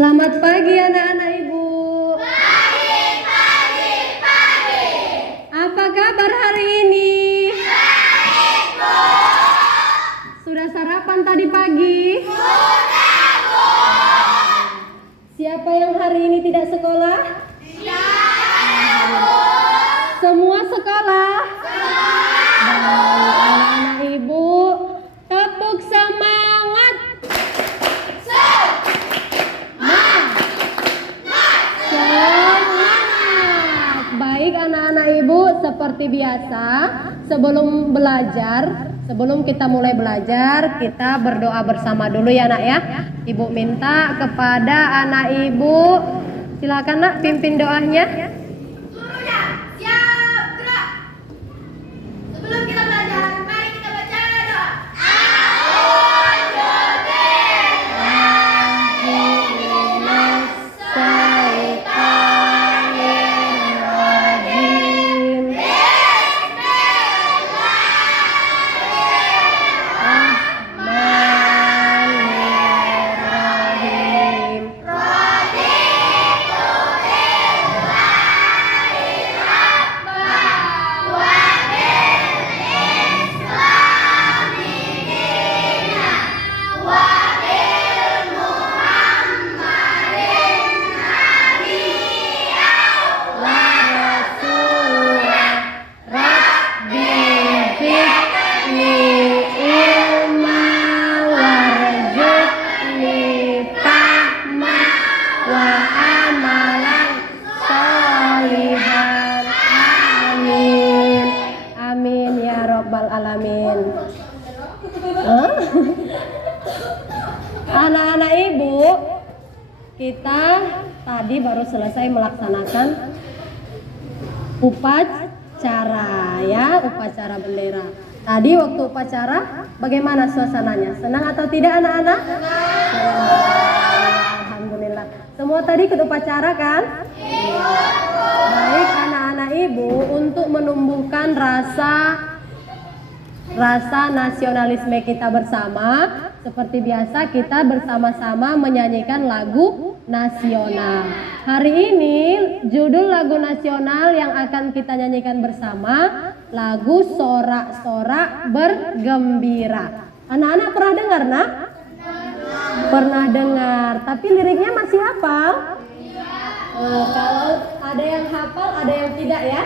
Selamat pagi anak-anak ibu. Pagi. Apa kabar hari ini? Baik, Bu. Sudah sarapan tadi pagi? Sudah, Bu. Siapa yang hari ini tidak sekolah? Tidak, Bu. Semua sekolah? Sekolah, Bu. Anak-anak ibu, tepuk semangat. Semangat. Baik anak-anak ibu, seperti biasa sebelum kita mulai belajar, kita berdoa bersama dulu ya nak ya. Ibu minta kepada anak ibu, silakan nak pimpin doanya. Sudah, siap, gerak. Sebelum kita belajar, mari kita baca doa. Amin ya Rabbal Alamin. Hah? Anak-anak ibu, kita tadi baru selesai melaksanakan upacara ya, upacara bendera. Tadi waktu upacara bagaimana suasananya? Senang atau tidak anak-anak? Alhamdulillah. Semua tadi ikut upacara kan? Baik anak-anak ibu, untuk menumbuhkan rasa nasionalisme kita bersama, seperti biasa kita bersama-sama menyanyikan lagu nasional. Hari ini judul lagu nasional yang akan kita nyanyikan bersama lagu Sorak-Sorak Bergembira. Anak-anak pernah dengar nak? Pernah dengar, tapi liriknya masih hafal? Kalau ada yang hafal, ada yang tidak ya?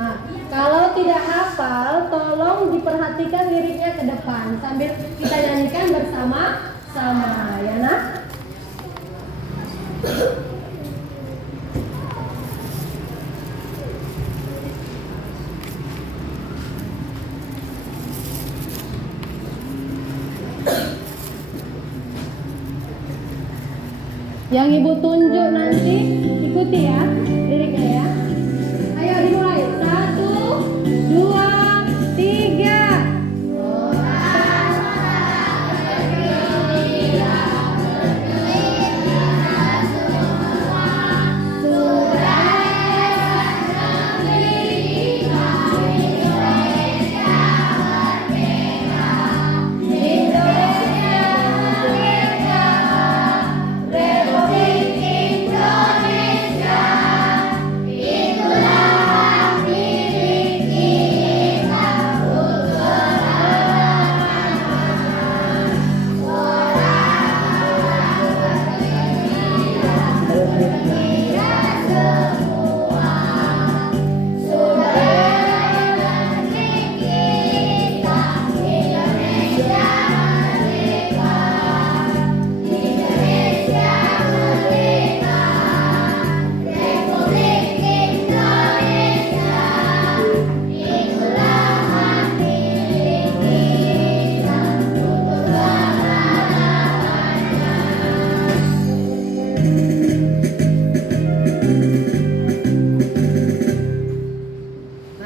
Nah, kalau tidak hafal, tolong diperhatikan liriknya ke depan sambil kita nyanyikan bersama-sama ya nak? Yang ibu tunjuk nanti ikuti ya liriknya ya. Ayo dimulai. 1, 2, 3.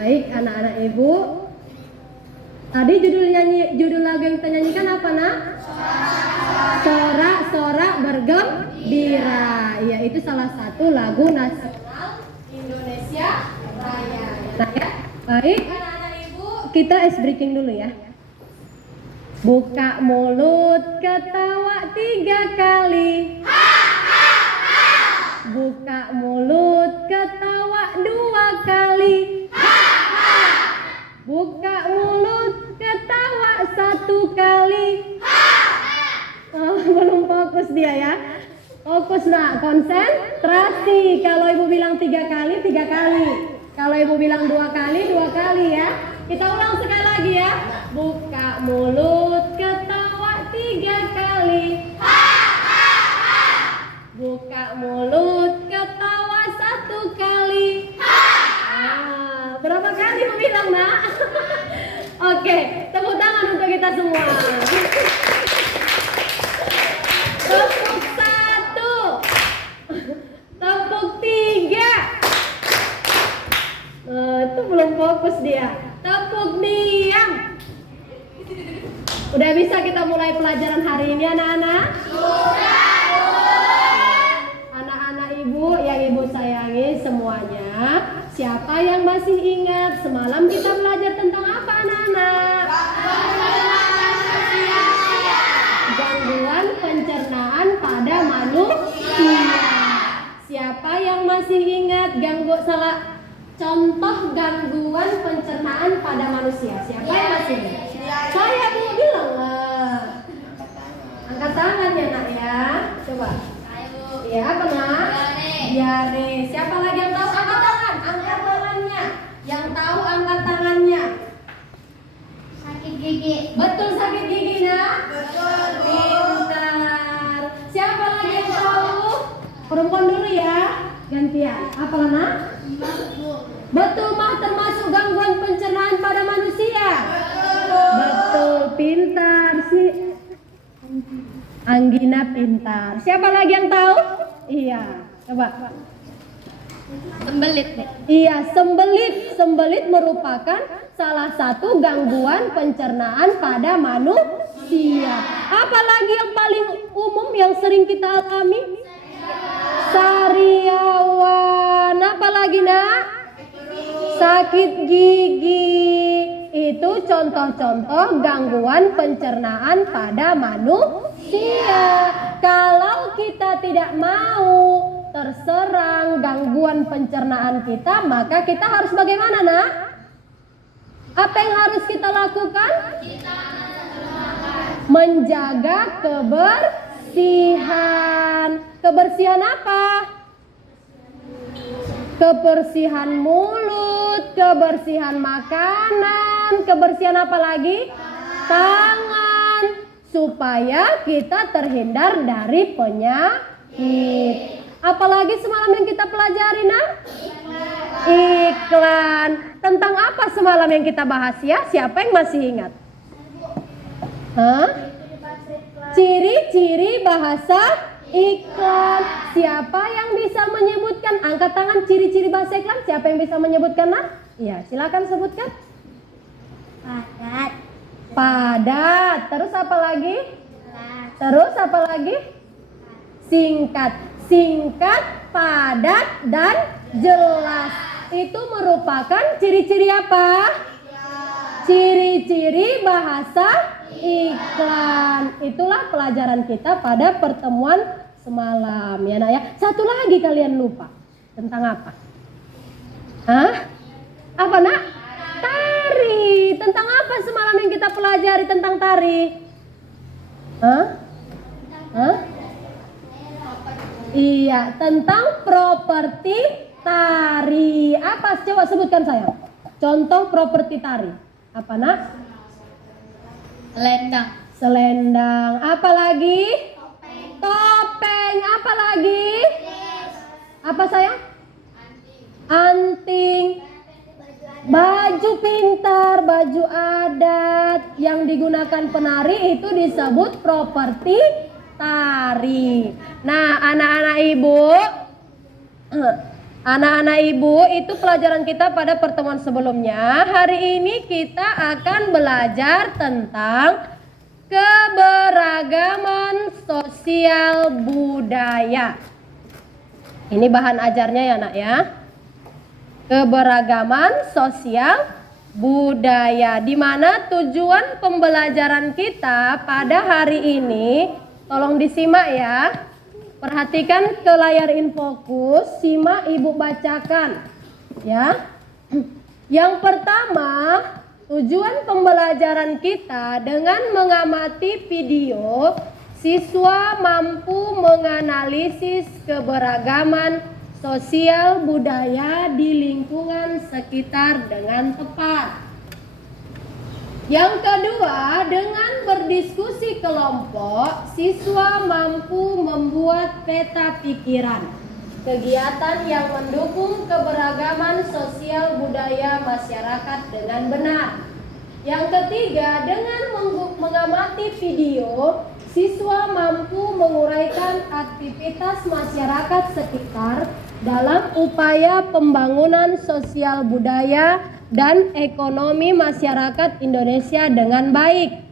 Baik anak-anak ibu, tadi judul lagu yang kita nyanyikan apa nak? Sorak-sorak bergembira. Ya, itu salah satu lagu nasional Indonesia Raya. Nah, ya. Baik anak-anak ibu, kita ice breaking dulu ya. Buka mulut, ketawa 3 kali. Ha, ha, Buka mulut, ketawa 2 kali. Buka mulut, ketawa 1 kali. Oh, belum fokus dia ya. Fokus nak, konsentrasi. Kalau ibu bilang 3 kali, 3 kali. Kalau ibu bilang 2 kali, 2 kali ya. Kita ulang sekali lagi ya. Buka mulut, ketawa 3 kali. Buka mulut, ketawa 1 kali. Berapa kali ibu bilang nak? Oke, tepuk tangan untuk kita semua. Tepuk 1, tepuk 3. Itu belum fokus dia. Tepuk diam. Udah bisa kita mulai pelajaran hari ini anak-anak? Anak-anak ibu yang ibu sayangi semuanya, siapa yang masih ingat semalam kita belajar tentang apa anak-anak? Gangguan pencernaan pada manusia. Siapa yang masih ingat contoh gangguan pencernaan pada manusia? Siapa yang masih ingat? Saya bu bilang lah. Angkat tangan ya nak ya. Coba. Ya apa nak? Diare. Siapa lagi yang tahu? Angkat tangan. Angkat tangannya. Yang tahu angkat tangannya. Sakit gigi. Betul sakit gigi nak? Betul. Pintar. Siapa lagi yang tahu? Perempuan dulu ya. Gantian. Apa nak? Betul mah termasuk gangguan pencernaan pada manusia. Betul, pintar sih. Anggina pintar. Siapa lagi yang tahu? Iya, coba. Sembelit. Iya, sembelit. Sembelit merupakan salah satu gangguan pencernaan pada manusia. Apalagi yang paling umum yang sering kita alami? Sariawan. Apalagi nak? Sakit gigi. Itu contoh-contoh gangguan pencernaan pada manusia. Kalau kita tidak mau terserang gangguan pencernaan kita, maka kita harus bagaimana nak? Apa yang harus kita lakukan? Menjaga kebersihan. Kebersihan apa? Kebersihan mulut, kebersihan makanan, kebersihan apa lagi? Tangan, supaya kita terhindar dari penyakit. Apalagi semalam yang kita pelajari nak? Iklan. Tentang apa semalam yang kita bahas ya? Siapa yang masih ingat? Hah? Ciri-ciri bahasa iklan. Siapa yang bisa menyebutkan? Angkat tangan ciri-ciri bahasa iklan. Siapa yang bisa menyebutkan nak? Iya, silakan sebutkan. Padat. Padat. Terus apa lagi? Terus apa lagi? Singkat. Singkat, padat, dan jelas. Itu merupakan ciri-ciri apa? Ciri-ciri bahasa iklan. Itulah pelajaran kita pada pertemuan semalam ya nak ya. Satu lagi kalian lupa. Tentang apa? Hah? Apa nak? Tari. Tentang apa semalam yang kita pelajari tentang tari? Hah? Hah? Iya, tentang properti tari. Apa? Coba sebutkan saya. Contoh properti tari. Apa nak? Selendang. Selendang. Apa lagi? Topeng. Apa lagi? Apa sayang? Anting. Baju pintar, baju adat yang digunakan penari itu disebut properti tari. Nah, anak-anak ibu, itu pelajaran kita pada pertemuan sebelumnya. Hari ini kita akan belajar tentang keberagaman sosial budaya. Ini bahan ajarnya ya nak ya. Keberagaman sosial budaya, di mana tujuan pembelajaran kita pada hari ini, tolong disimak ya. Perhatikan ke layar infokus, simak ibu bacakan ya. Yang pertama, tujuan pembelajaran kita dengan mengamati video, siswa mampu menganalisis keberagaman sosial budaya di lingkungan sekitar dengan tepat. Yang kedua, dengan berdiskusi kelompok, siswa mampu membuat peta pikiran, kegiatan yang mendukung keberagaman sosial budaya masyarakat dengan benar. Yang ketiga, dengan mengamati video, siswa mampu menguraikan aktivitas masyarakat sekitar dalam upaya pembangunan sosial budaya dan ekonomi masyarakat Indonesia dengan baik.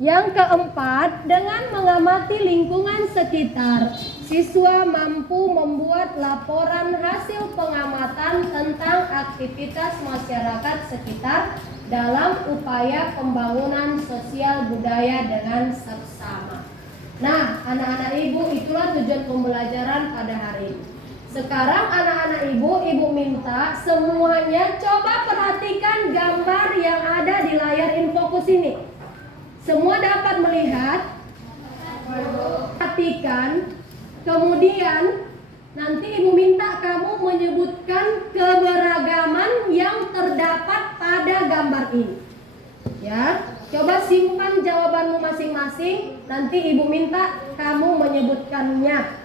Yang keempat, dengan mengamati lingkungan sekitar, siswa mampu membuat laporan hasil pengamatan tentang aktivitas masyarakat sekitar dalam upaya pembangunan sosial budaya dengan seksama. Nah, anak-anak ibu, itulah tujuan pembelajaran pada hari ini. Sekarang anak-anak ibu minta semuanya coba perhatikan gambar yang ada di layar infokus ini. Semua dapat melihat, perhatikan, kemudian nanti ibu minta kamu menyebutkan keberagaman yang terdapat pada gambar ini. Ya, coba simpan jawabanmu masing-masing, nanti ibu minta kamu menyebutkannya.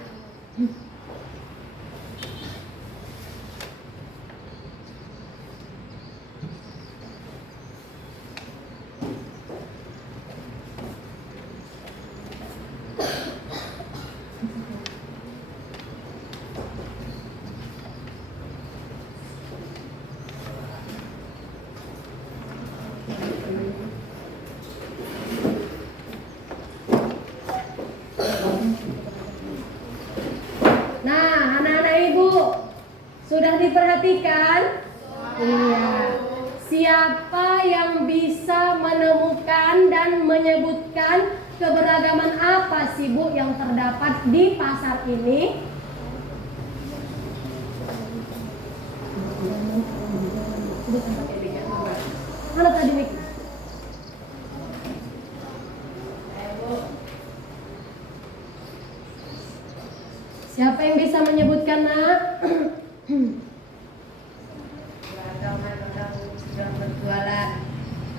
Nah, anak-anak ibu, sudah diperhatikan? Iya. Siapa yang bisa menemukan dan menyebutkan keberagaman apa sih Bu yang terdapat di pasar ini? Mana tadi Mik? Siapa yang bisa menyebutkan, Nak? Keberagaman orang sedang berjualan.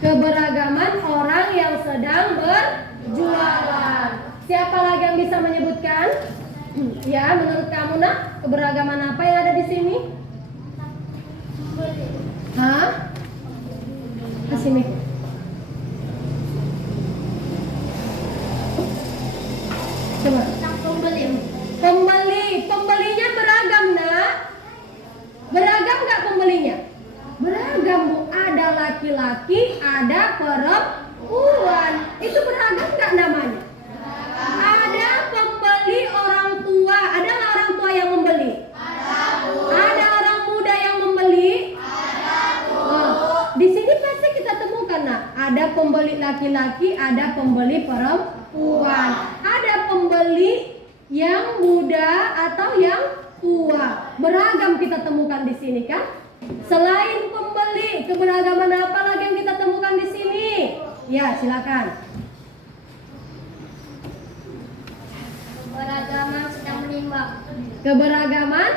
Keberagaman orang yang sedang berjualan. Siapa lagi yang bisa menyebutkan? Ya, menurut kamu, Nak, keberagaman apa yang ada di sini? Hah? Kasih Mik. Coba. Pembelinya beragam, Nak. Beragam nggak pembelinya? Beragam, Bu. Ada laki-laki, ada perempuan. Itu beragam nggak namanya? Ada pembeli orang tua. Ada nggak orang tua yang membeli? Ada orang muda yang membeli? Di sini pasti kita temukan, Nak. Ada pembeli laki-laki, ada pembeli perempuan. Ada pembeli yang muda atau yang tua. Beragam kita temukan di sini kan? Selain pembeli, keberagaman apa lagi yang kita temukan di sini? Ya, silakan. Keberagaman sedang menimbang. Keberagaman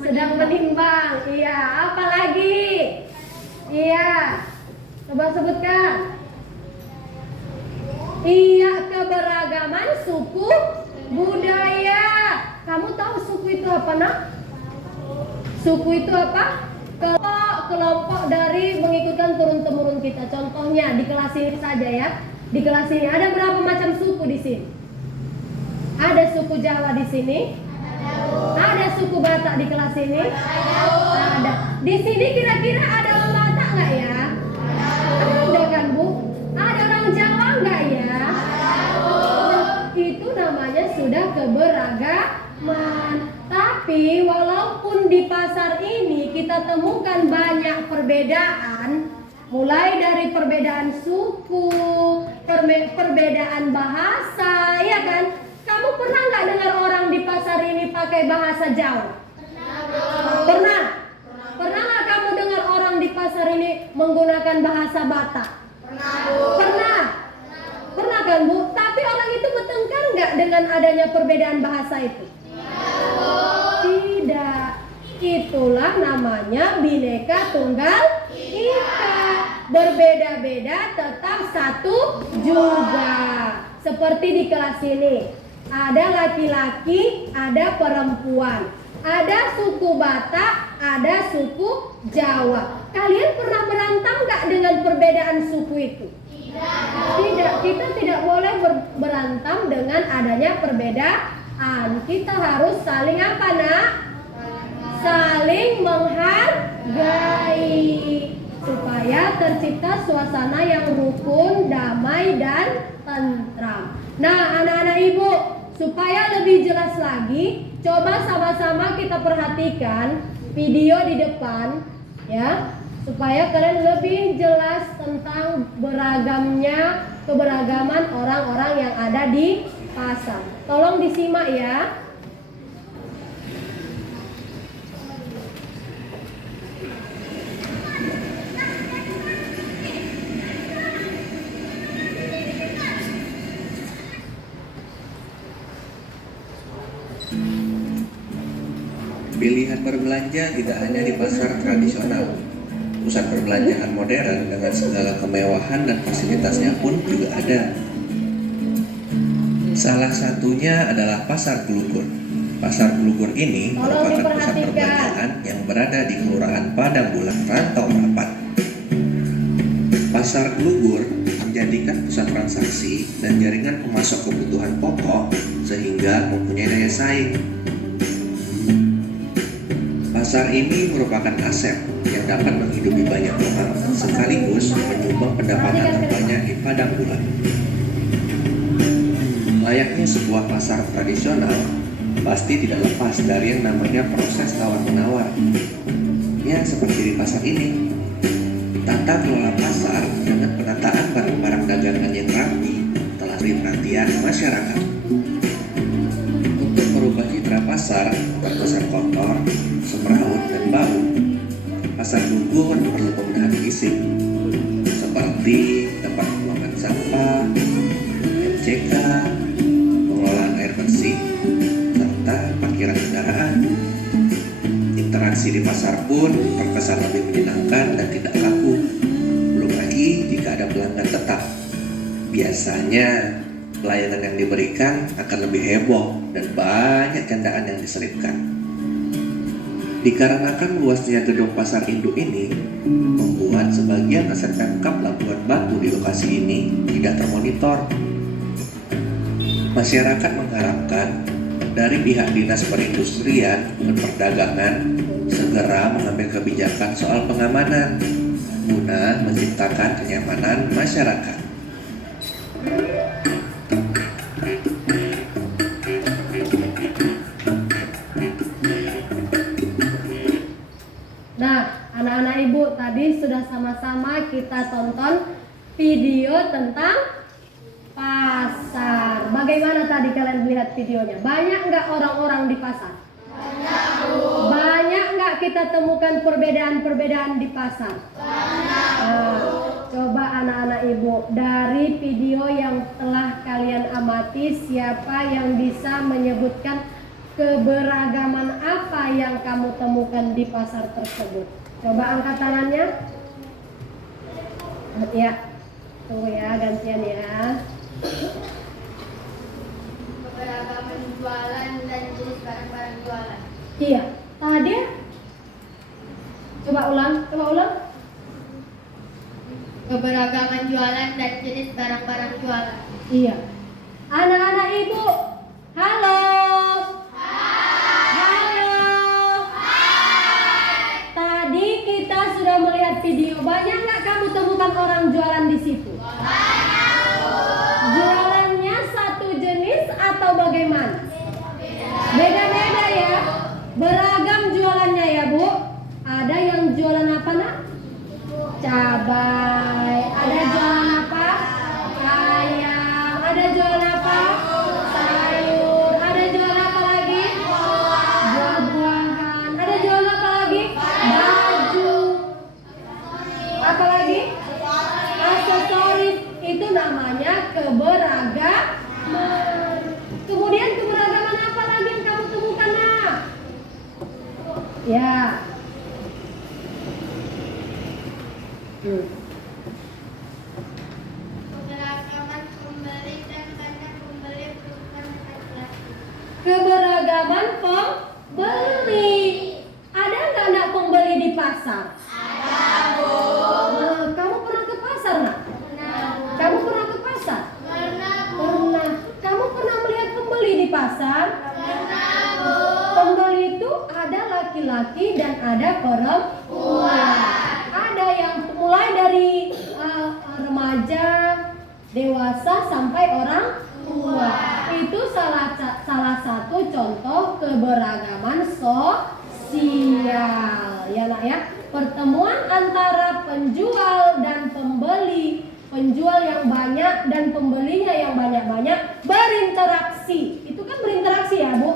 sedang menimbang. Iya, apa lagi? Iya. Coba sebutkan. Iya, keberagaman suku budaya. Kamu tahu suku itu apa, Nak? Suku itu apa? Kelompok dari mengikutkan turun-temurun kita. Contohnya di kelas ini saja ya. Di kelas ini ada berapa macam suku di sini? Ada suku Jawa di sini? Ada suku Batak di kelas ini? Ada. Di sini kira-kira ada orang Batak nggak ya? Ada kan, Bu? Ada orang Jawa nggak ya? Itu namanya sudah keberagaman. Tapi walaupun di pasar ini kita temukan banyak perbedaan, mulai dari perbedaan suku, perbedaan bahasa, ya kan? Kamu pernah nggak dengar orang di pasar ini pakai bahasa Jawa? Pernah? Pernah nggak kamu dengar orang di pasar ini menggunakan bahasa Batak? Pernah? Pernah kan Bu? Tapi orang itu bertengkar nggak dengan adanya perbedaan bahasa itu? Tidak. Itulah namanya Bhinneka Tunggal Ika. Berbeda-beda tetap satu juga. Seperti di kelas ini, ada laki-laki, ada perempuan, ada suku Batak, ada suku Jawa. Kalian pernah berantem nggak dengan perbedaan suku itu? Tidak, kita tidak boleh berantem dengan adanya perbedaan. Kita harus saling apa, Nak? Saling menghargai supaya tercipta suasana yang rukun, damai, dan tentram. Nah, anak-anak Ibu, supaya lebih jelas lagi, coba sama-sama kita perhatikan video di depan ya, supaya kalian lebih jelas tentang keberagaman orang-orang yang ada di pasar. Tolong disimak ya. Pilihan berbelanja tidak hanya di pasar tradisional. Pusat perbelanjaan modern dengan segala kemewahan dan fasilitasnya pun juga ada. Salah satunya adalah Pasar Gelugur. Pasar Gelugur ini merupakan pusat perbelanjaan yang berada di Kelurahan Padangbulan, Rantau Merapat. Pasar Gelugur menjadikan pusat transaksi dan jaringan pemasok kebutuhan pokok sehingga mempunyai daya saing. Pasar ini merupakan aset yang dapat menghidupi banyak orang sekaligus menyumbang pendapatan terbanyak di Padangbulan. Layaknya sebuah pasar tradisional, pasti tidak lepas dari yang namanya proses tawar-menawar. Ya, seperti di pasar ini. Tata kelola pasar dengan penataan barang-barang dagangan yang rapi telah menjadi perhatian masyarakat. Untuk merubah citra pasar terkesan kotor, semrawut, dan bau, Pasar Gelugur perlu pembenahan fisik seperti tempat pembuangan sampah, MCK, pengelolaan air bersih, serta parkiran kendaraan. Interaksi di pasar pun terkesan lebih menyenangkan dan tidak kaku. Belum lagi jika ada pelanggan tetap. Biasanya pelayanan yang diberikan akan lebih heboh dan banyak candaan yang diselipkan. Dikarenakan luasnya gedung pasar induk ini membuat sebagian aset Pemkab Labuan Batu di lokasi ini tidak termonitor. Masyarakat mengharapkan dari pihak Dinas Perindustrian dan Perdagangan segera mengambil kebijakan soal pengamanan guna menciptakan kenyamanan masyarakat. Nah, anak-anak Ibu, tadi sudah sama-sama kita tonton video tentang pasar. Bagaimana tadi kalian lihat videonya? Banyak nggak orang-orang di pasar? Banyak nggak kita temukan perbedaan-perbedaan di pasar? Nah, coba anak-anak Ibu, dari video yang telah kalian amati, siapa yang bisa menyebutkan keberagaman apa yang kamu temukan di pasar tersebut? Coba angkat tangannya. Ya, tunggu ya, gantian ya. Keberagaman jualan dan jenis barang-barang jualan. Iya, tadi. Coba ulang. Keberagaman jualan dan jenis barang-barang jualan. Iya. Anak-anak Ibu, halo. Tadi kita sudah melihat video. Banyak nggak kamu temukan orang jualan di situ? Jualannya satu jenis atau bagaimana? Beda-beda ya. Beragam jualannya ya Bu. Ada yang jualan apa nak? Cabai. Ada jualan apa? Ayam. Ada jualan apa? Sayur. Keberagaman pembeli dan banyak pembeli bukan laki-laki. Keberagaman pembeli. Ada nggak anak pembeli di pasar? Ada, Bu. Kamu pernah ke pasar nak? Pernah, Bu. Kamu pernah ke pasar? Pernah, Bu. Pernah. Kamu pernah melihat pembeli di pasar? Pernah, Bu. Pembeli itu ada laki-laki dan ada perempuan. Ada yang mulai dari remaja, dewasa sampai orang tua. Itu salah satu contoh keberagaman sosial. Ya nak ya. Pertemuan antara penjual dan pembeli, penjual yang banyak dan pembelinya yang banyak-banyak berinteraksi. Itu kan berinteraksi ya, Bu?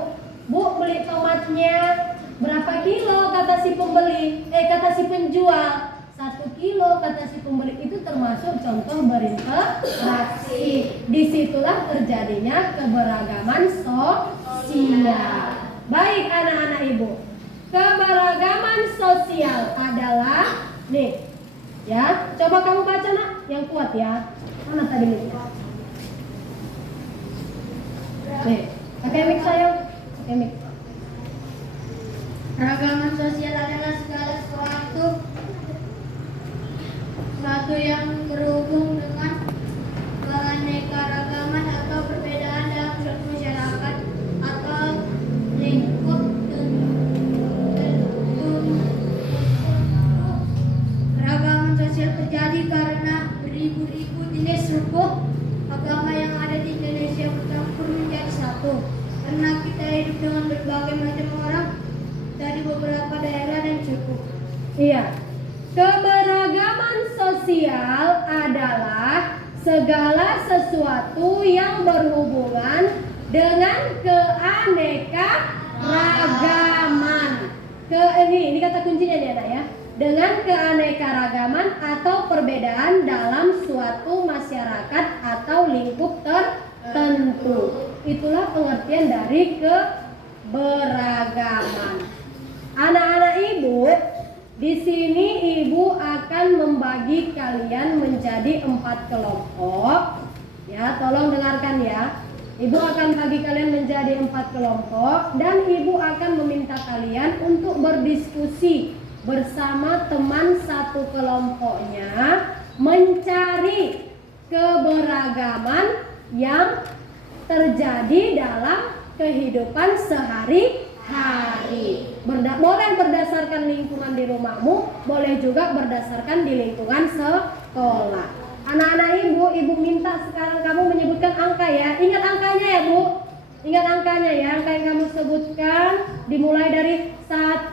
Bu, beli tomatnya berapa kilo kata si pembeli? Kata si penjual 1 kilo kata si pembeli. Itu termasuk contoh berinteraksi. Disitulah terjadinya keberagaman sosial. Baik anak-anak ibu, keberagaman sosial adalah nih ya. Coba kamu baca nak yang kuat ya. Mana tadi mic-nya? Nih, pakai mic sayang. Keragaman sosial adalah segala sesuatu yang berhubung dengan keanekaragaman atau perbedaan dalam suatu masyarakat atau lingkup tertentu. Keragaman sosial terjadi karena beribu-ribu jenis suku agama yang ada di Indonesia bercampur menjadi satu. Karena kita hidup dengan berbagai macam orang dari beberapa daerah dan suku. Iya. Keberagaman sosial adalah segala sesuatu yang berhubungan dengan keanekaragaman. Ini kata kuncinya nih anak ya. Dengan keanekaragaman atau perbedaan dalam suatu masyarakat atau lingkup tertentu. Itulah pengertian dari keberagaman. Anak-anak ibu, di sini ibu akan membagi kalian menjadi 4 kelompok. Ya, tolong dengarkan ya. Ibu akan bagi kalian menjadi 4 kelompok dan ibu akan meminta kalian untuk berdiskusi bersama teman satu kelompoknya mencari keberagaman yang terjadi dalam kehidupan sehari-hari. Boleh berdasarkan lingkungan di rumahmu, boleh juga berdasarkan di lingkungan sekolah. Anak-anak ibu minta sekarang kamu menyebutkan angka ya. Ingat angkanya ya Bu. Ingat angkanya ya. Angka yang kamu sebutkan dimulai dari 1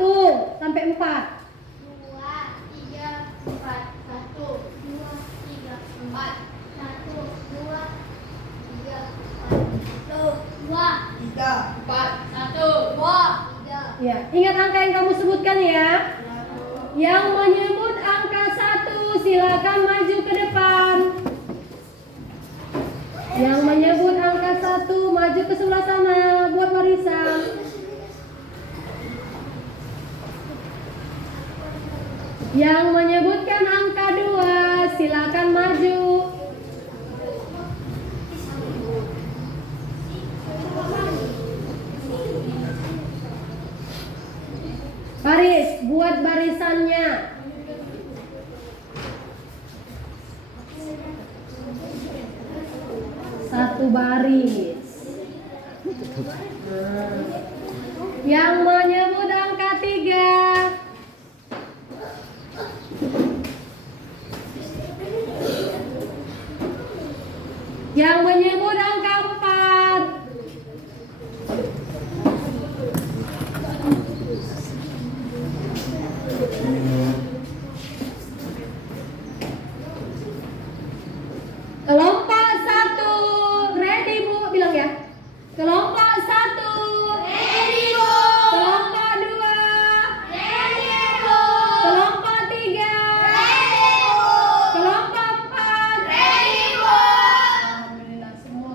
sampai 4. 2, 3, 4. 1, 2, 3, 4. 1, 2, 3, 4. 1, 2, 3. Ya, ingat angka yang kamu sebutkan ya. Yang menyebut angka 1 silakan maju ke depan. Yang menyebut angka 1 maju ke sebelah sana buat warisan. Yang menyebutkan angka 2 silakan maju. Baris, buat barisannya. Satu baris. Yang menyebut angka 3. Yang menyebut angka 4. Kelompok 1 ready Bu, bilang ya. Kelompok 1 Ready, Bu. kelompok 2 Ready, Bu. kelompok 3 Ready, Bu. kelompok 4 Ready, Bu. Alhamdulillah semua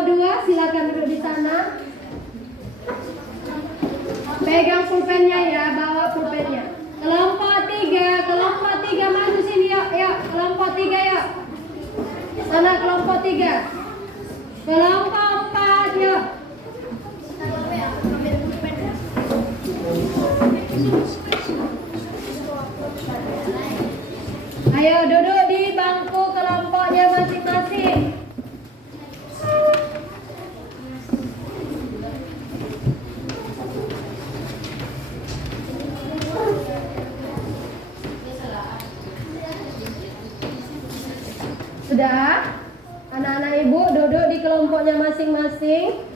Kelompok 2 silakan duduk di sana. Pegang pulpennya ya, bawa pulpennya. Kelompok 3 maju sini yuk, yuk. Kelompok 3 yuk. Sana kelompok 3. Kelompok 4 yuk. Ayo duduk di bangku kelompoknya masing-masing. Sudah? Anak-anak ibu duduk di kelompoknya masing-masing.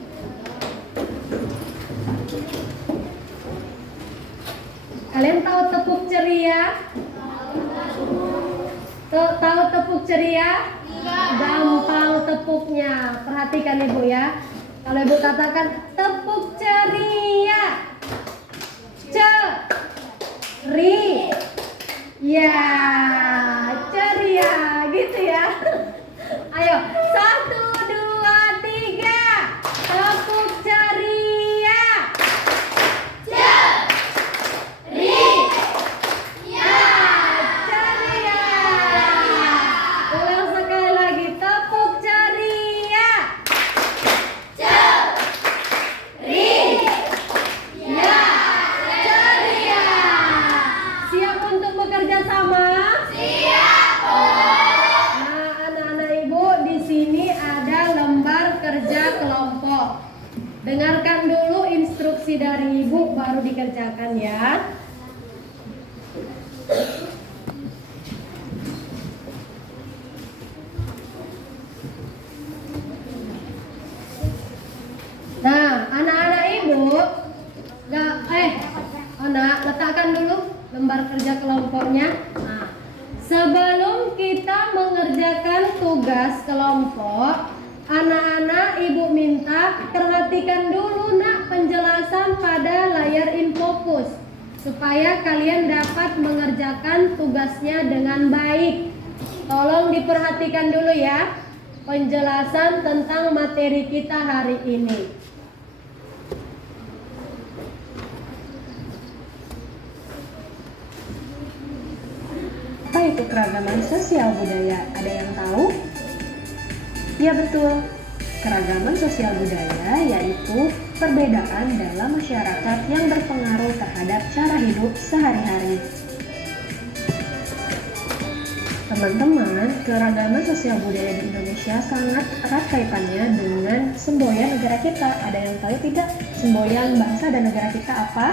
Kalian tahu tepuk ceria? Tahu tepuk ceria? Gampang tepuknya. Perhatikan ibu ya. Kalau ibu katakan tepuk ceria, ceri, ya ceria, gitu ya. Ayo, 1, 2, 3, tepuk ceria, ceri, ya ceria. Ulang sekali lagi, tepuk ceria, ceri, ya ceria. Siap untuk bekerja sama? Siap. Nah, anak-anak ibu, di sini ada lembar kerja kelompok. Dengarkan dulu instruksi dari ibu baru dikerjakan ya. Nah, anak-anak ibu, anak letakkan dulu lembar kerja kelompoknya. Nah, sebelum kita mengerjakan tugas kelompok, anak-anak ibu minta perhatikan dulu nak penjelasan pada layar infocus supaya kalian dapat mengerjakan tugasnya dengan baik. Tolong diperhatikan dulu ya penjelasan tentang materi kita hari ini. Apa itu keragaman sosial budaya? Ada yang tahu? Ya betul, keragaman sosial budaya yaitu perbedaan dalam masyarakat yang berpengaruh terhadap cara hidup sehari-hari. Teman-teman, keragaman sosial budaya di Indonesia sangat erat kaitannya dengan semboyan negara kita. Ada yang tahu tidak semboyan bangsa dan negara kita apa?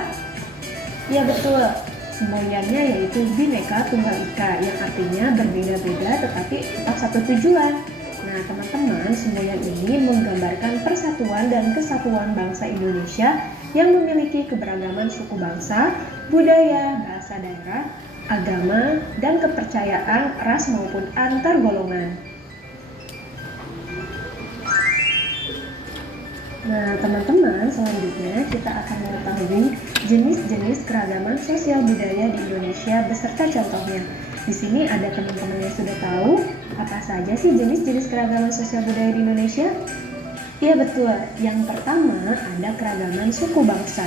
Ya betul, semboyannya yaitu Bhinneka Tunggal Ika yang artinya berbeda-beda tetapi tetap satu tujuan. Nah teman-teman, semboyan ini menggambarkan persatuan dan kesatuan bangsa Indonesia yang memiliki keberagaman suku bangsa, budaya, bahasa daerah, agama, dan kepercayaan ras maupun antar golongan. Nah teman-teman, selanjutnya kita akan mengetahui jenis-jenis keragaman sosial budaya di Indonesia beserta contohnya. Di sini ada teman-teman yang sudah tahu apa saja sih jenis-jenis keragaman sosial budaya di Indonesia? Iya betul, yang pertama ada keragaman suku bangsa.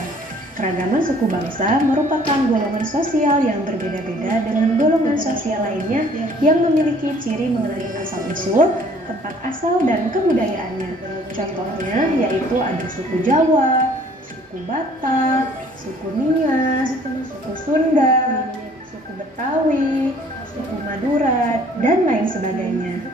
Keragaman suku bangsa merupakan golongan sosial yang berbeda-beda dengan golongan sosial lainnya yang memiliki ciri mengenai asal-usul, tempat asal, dan kebudayaannya. Contohnya yaitu ada suku Jawa, suku Batak, suku Nias, suku Sunda, suku Betawi, suku Madura, dan lain sebagainya.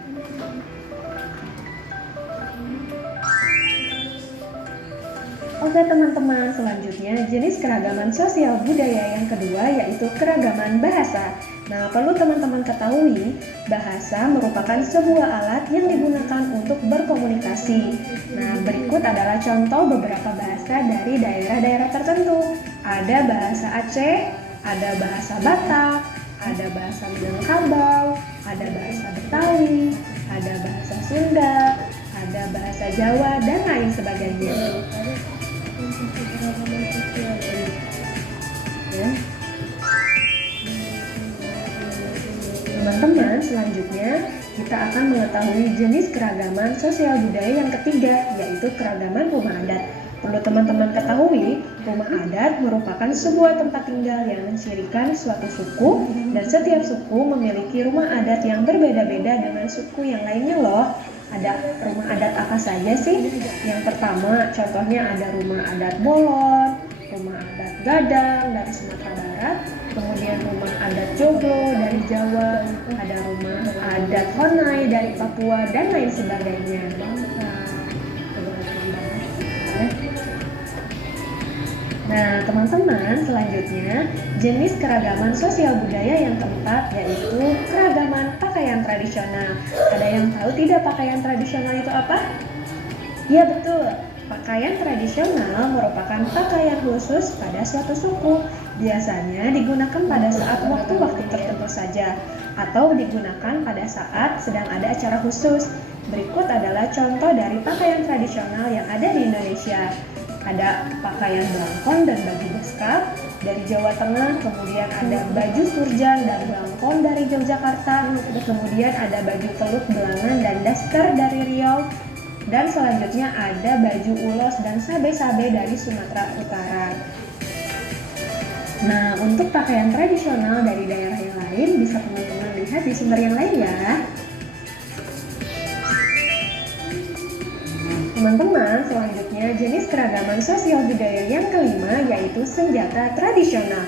Oke teman-teman, selanjutnya jenis keragaman sosial budaya yang kedua yaitu keragaman bahasa. Nah, perlu teman-teman ketahui, bahasa merupakan sebuah alat yang digunakan untuk berkomunikasi. Nah, berikut adalah contoh beberapa bahasa dari daerah-daerah tertentu. Ada bahasa Aceh, ada bahasa Batak, ada bahasa Minangkabau, ada bahasa Betawi, ada bahasa Sunda, ada bahasa Jawa, dan lain sebagainya. Teman-teman, selanjutnya kita akan mengetahui jenis keragaman sosial budaya yang ketiga, yaitu keragaman rumah adat. Perlu teman-teman ketahui, rumah adat merupakan sebuah tempat tinggal yang mencirikan suatu suku, dan setiap suku memiliki rumah adat yang berbeda-beda dengan suku yang lainnya loh. Ada rumah adat apa saja sih? Yang pertama, contohnya ada rumah adat Bolon, rumah adat Gadang dari Sumatera Barat, kemudian rumah adat Joglo dari Jawa, ada rumah adat Honai dari Papua, dan lain sebagainya. Nah, teman-teman, selanjutnya jenis keragaman sosial budaya yang keempat yaitu keragaman pakaian tradisional. Ada yang tahu tidak pakaian tradisional itu apa? Ya betul, pakaian tradisional merupakan pakaian khusus pada suatu suku. Biasanya digunakan pada saat waktu-waktu tertentu saja atau digunakan pada saat sedang ada acara khusus. Berikut adalah contoh dari pakaian tradisional yang ada di Indonesia. Ada pakaian blangkon dan baju beskap dari Jawa Tengah, kemudian ada baju surjan dan blangkon dari Yogyakarta, kemudian ada baju teluk belangan dan daster dari Riau, dan selanjutnya ada baju ulos dan sabe-sabe dari Sumatera Utara. Nah, untuk pakaian tradisional dari daerah yang lain bisa teman-teman lihat di sumber yang lain ya. Teman-teman, selanjutnya jenis keragaman sosial budaya yang kelima yaitu senjata tradisional.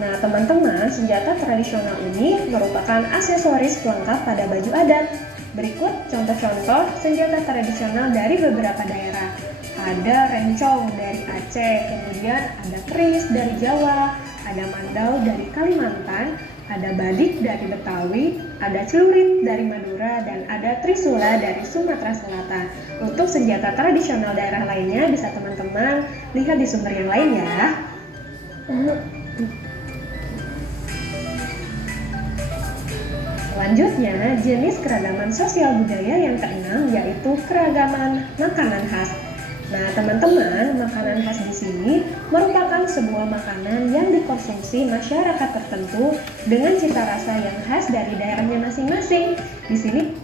Nah, teman-teman, senjata tradisional ini merupakan aksesoris pelengkap pada baju adat. Berikut contoh-contoh senjata tradisional dari beberapa daerah. Ada rencong dari Aceh, kemudian ada keris dari Jawa, ada mandau dari Kalimantan, ada badik dari Betawi, ada celurit dari Madura, dan ada trisula dari Sumatera Selatan. Untuk senjata tradisional daerah lainnya bisa teman-teman lihat di sumber yang lain ya. Selanjutnya, jenis keragaman sosial budaya yang keenam yaitu keragaman makanan khas. Nah, teman-teman, makanan khas di sini merupakan sebuah makanan yang dikonsumsi masyarakat tertentu dengan cita rasa yang khas dari daerahnya masing-masing. Di sini.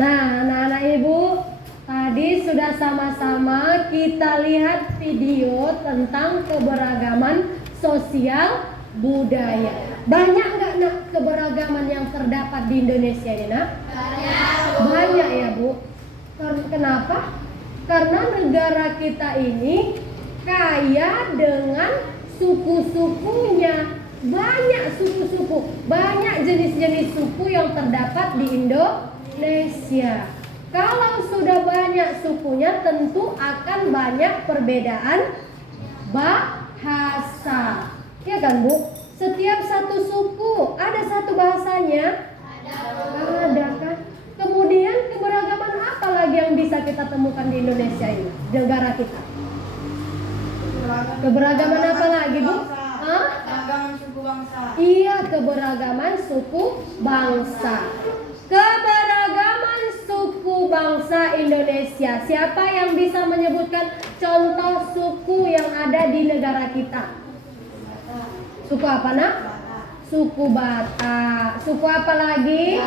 Nah, anak-anak ibu, tadi sudah sama-sama kita lihat video tentang keberagaman sosial budaya. Banyak nggak nak keberagaman yang terdapat di Indonesia ini nak? Banyak ya Bu. Kenapa? Karena negara kita ini kaya dengan suku-sukunya. Banyak suku-suku, banyak jenis-jenis suku yang terdapat di Indonesia. Kalau sudah banyak sukunya, tentu akan banyak perbedaan bahasa. Ya kan Bu? Setiap satu suku ada satu bahasanya. Ada kan? Kemudian keberagaman apa lagi yang bisa kita temukan di Indonesia ini, di negara kita? Keberagaman apa lagi Bu? Keberagaman suku bangsa. Iya, keberagaman suku bangsa. Keberagaman suku bangsa Indonesia. Siapa yang bisa menyebutkan contoh suku yang ada di negara kita? Suku apa nak? Suku Batak. Suku apa lagi?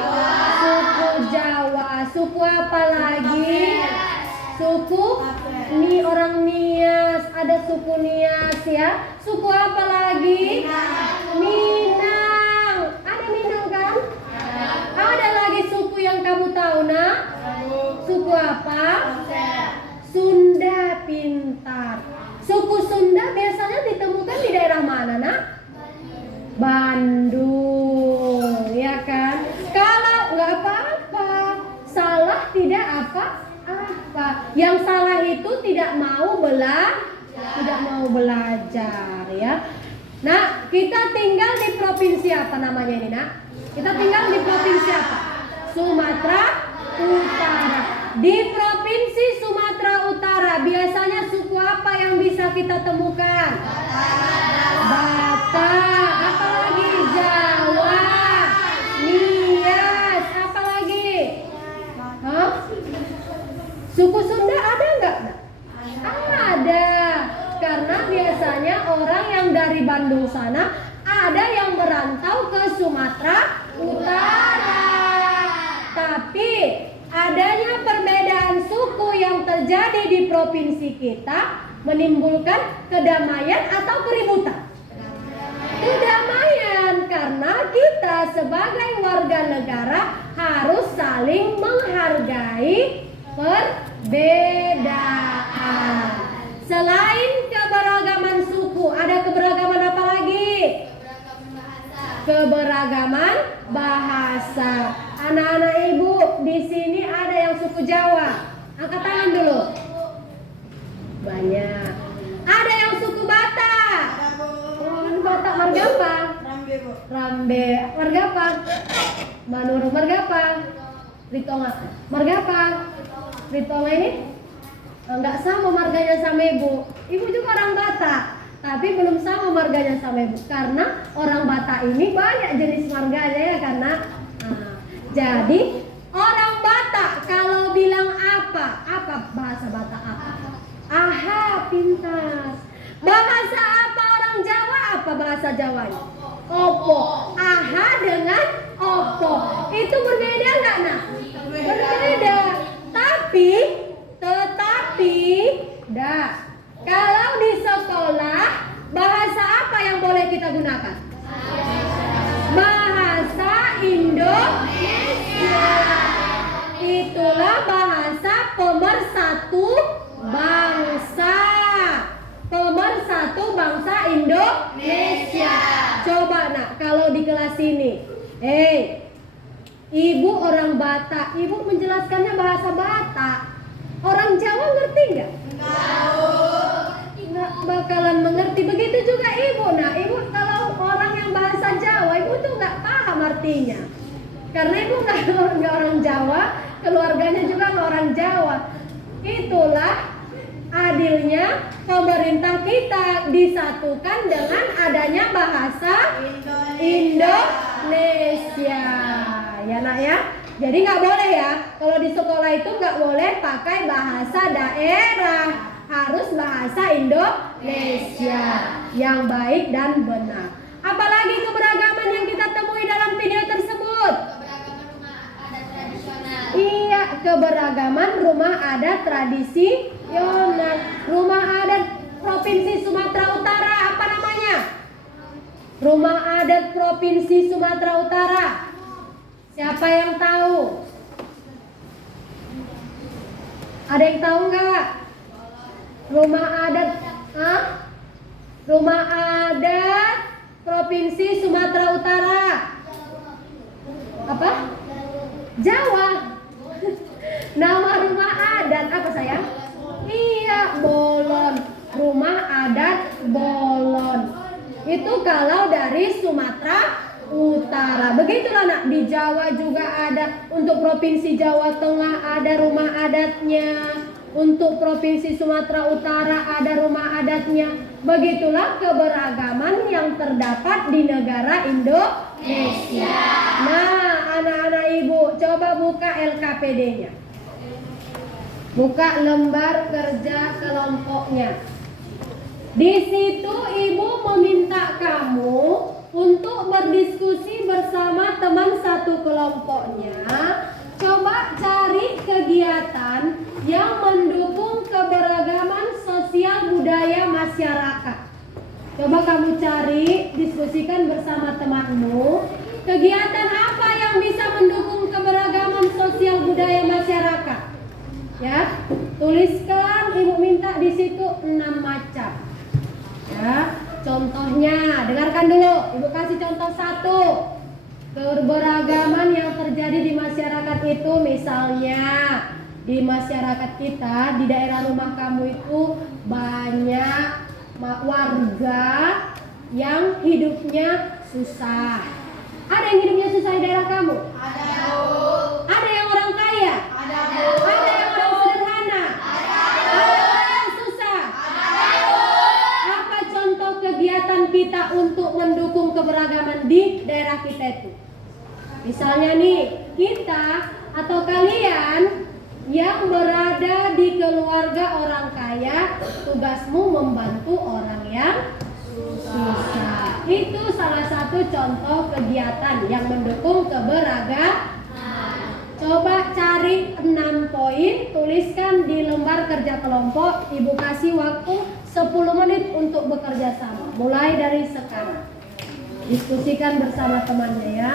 Suku Jawa. Suku apa lagi? Suku orang Nias. Ada suku Nias ya. Suku apa lagi? Minang. Ada Minang kan? Ada lagi suku yang kamu tahu nak? Suku apa? Sunda. Pintar. Suku Sunda biasanya ditemukan di daerah mana nak? Bandung, ya kan? Kalau nggak apa-apa, salah tidak apa-apa. Yang salah itu tidak mau belajar, ya. Nah, kita tinggal di provinsi apa namanya ini, nak? Kita tinggal di provinsi apa? Sumatera Utara. Di provinsi Sumatera Utara, biasanya suku apa yang bisa kita temukan? Batak. Apalagi Jawa, Nias, apalagi? Suku Sunda ada nggak? Ada. Karena biasanya orang yang dari Bandung sana ada yang merantau ke Sumatera Utara. Tapi adanya perbedaan suku yang terjadi di provinsi kita menimbulkan kedamaian atau keributan? Kedamaian, karena kita sebagai warga negara harus saling menghargai perbedaan. Selain keberagaman suku, ada keberagaman apa lagi? Keberagaman bahasa. Anak-anak ibu, di sini ada yang suku Jawa. Angkat tangan dulu. Banyak. Ada yang suku Batak. Orang Batak marga apa? Rambe, Bu. Rambe. Marga apa? Manuru. Marga apa? Ritonga. Marga apa? Ritonga ini enggak sama marganya sama ibu. Ibu juga orang Batak, tapi belum sama marganya sama ibu. Karena orang Batak ini banyak jenis marganya ya, karena jadi orang Batak kalau bilang apa bahasa Batak apa? Aha, pintas. Bahasa apa orang Jawa? Apa bahasa Jawanya? Opo. Aha dengan opo. Itu berbeda nggak, Nak? Berbeda. Tetapi, kalau di sekolah bahasa apa yang boleh kita gunakan? Bahasa Indonesia. Itulah bahasa pemersatu bangsa. Pemersatu bangsa Indonesia. Coba Nak, kalau di kelas ini, ibu orang Batak, ibu menjelaskannya bahasa Batak. Orang Jawa ngerti nggak? Nggak bakalan mengerti. Begitu juga ibu. Nah, ibu kalau orang yang bahasa Jawa, ibu tuh nggak paham artinya. Karena ibu nggak orang Jawa, keluarganya juga nggak orang Jawa. Itulah adilnya pemerintah kita disatukan dengan adanya bahasa Indonesia. Ya Nak ya. Jadi nggak boleh ya, kalau di sekolah itu nggak boleh pakai bahasa daerah, harus bahasa Indonesia yang baik dan benar. Apalagi keberagaman yang kita temui dalam video tersebut? Iya, keberagaman rumah adat tradisional. Rumah adat Provinsi Sumatera Utara apa namanya? Rumah adat Provinsi Sumatera Utara. Siapa yang tahu? Ada yang tahu nggak? Rumah adat, Rumah adat Provinsi Sumatera Utara. Apa? Jawa. Nama rumah adat apa sayang? Iya, Bolon. Rumah adat Bolon. Itu kalau dari Sumatera Utara. Begitulah Nak, di Jawa juga ada. Untuk Provinsi Jawa Tengah ada rumah adatnya. Untuk Provinsi Sumatera Utara ada rumah adatnya. Begitulah keberagaman yang terdapat di negara Indonesia. Nah, anak-anak ibu, coba buka LKPD-nya. Buka lembar kerja kelompoknya. Di situ ibu meminta kamu untuk berdiskusi bersama teman satu kelompoknya. Coba cari kegiatan yang mendukung keberagaman sosial budaya masyarakat. Coba kamu cari, diskusikan bersama temanmu. Kegiatan apa yang bisa mendukung keberagaman sosial budaya masyarakat? Ya, tuliskan, ibu minta di situ 6 macam. Ya, contohnya, dengarkan dulu. Ibu kasih contoh 1. Keberagaman yang terjadi di masyarakat itu, misalnya di masyarakat kita, di daerah rumah kamu itu banyak warga yang hidupnya susah. Ada yang hidupnya susah di daerah kamu? Ada. Ada yang orang kaya? Ada. Ada yang orang sederhana? Ada. Ada yang susah? Ada. Apa contoh kegiatan kita untuk mendukung keberagaman di daerah kita itu? Misalnya nih, kita atau kalian yang berada di keluarga orang kaya, tugasmu membantu orang yang susah. Itu salah satu contoh kegiatan yang mendukung keberagaman. Coba cari 6 poin, tuliskan di lembar kerja kelompok. Ibu kasih waktu 10 menit untuk bekerja sama. Mulai dari sekarang. Diskusikan bersama temannya ya.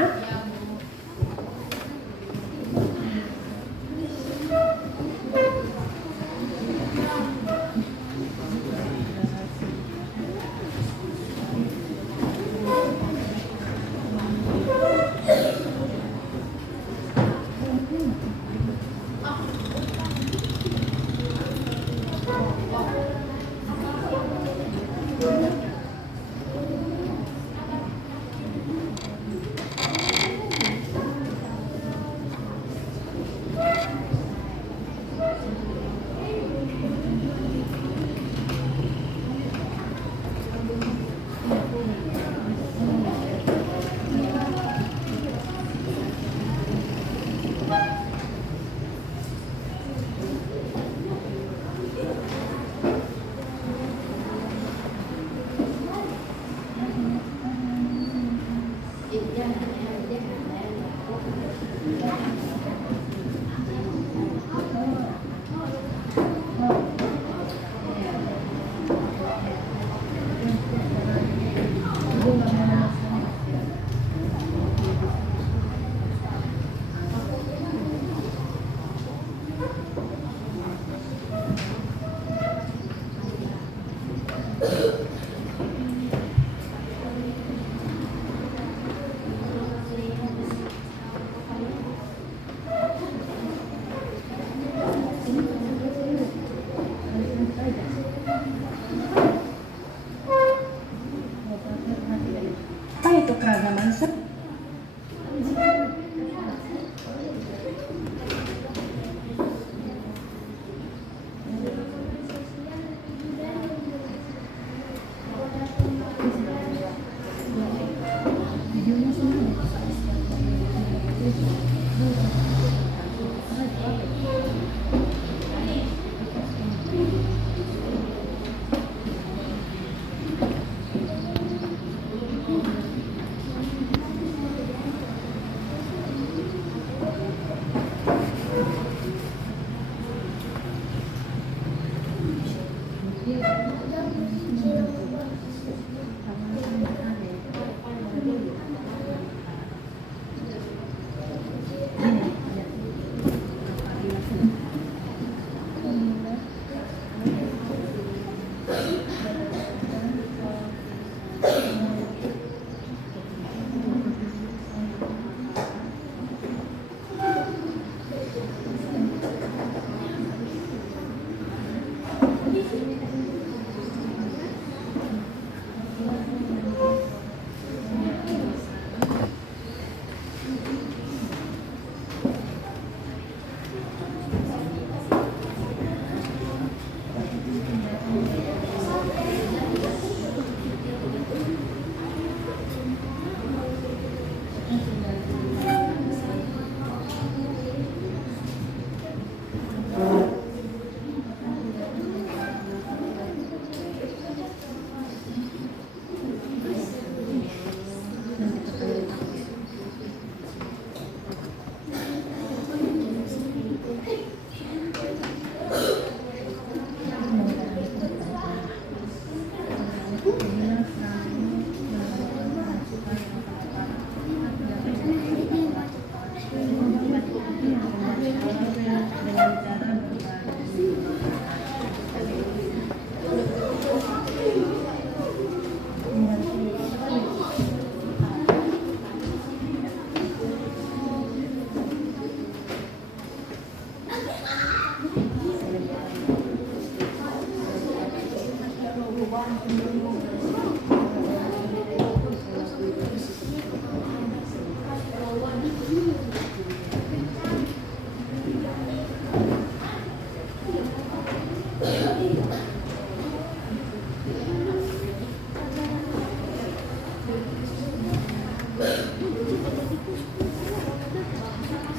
Apa itu keragaman sosial?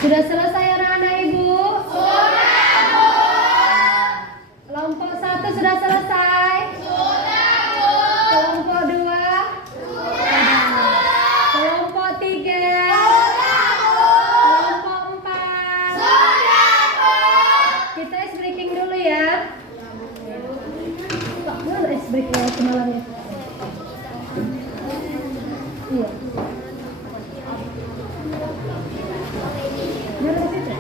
Sudah selesai anak-anak ibu? Sudah bu. Kelompok 1 sudah selesai? Sudah bu. Kelompok 2? Sudah semalam itu. Iya. Biar ke situ.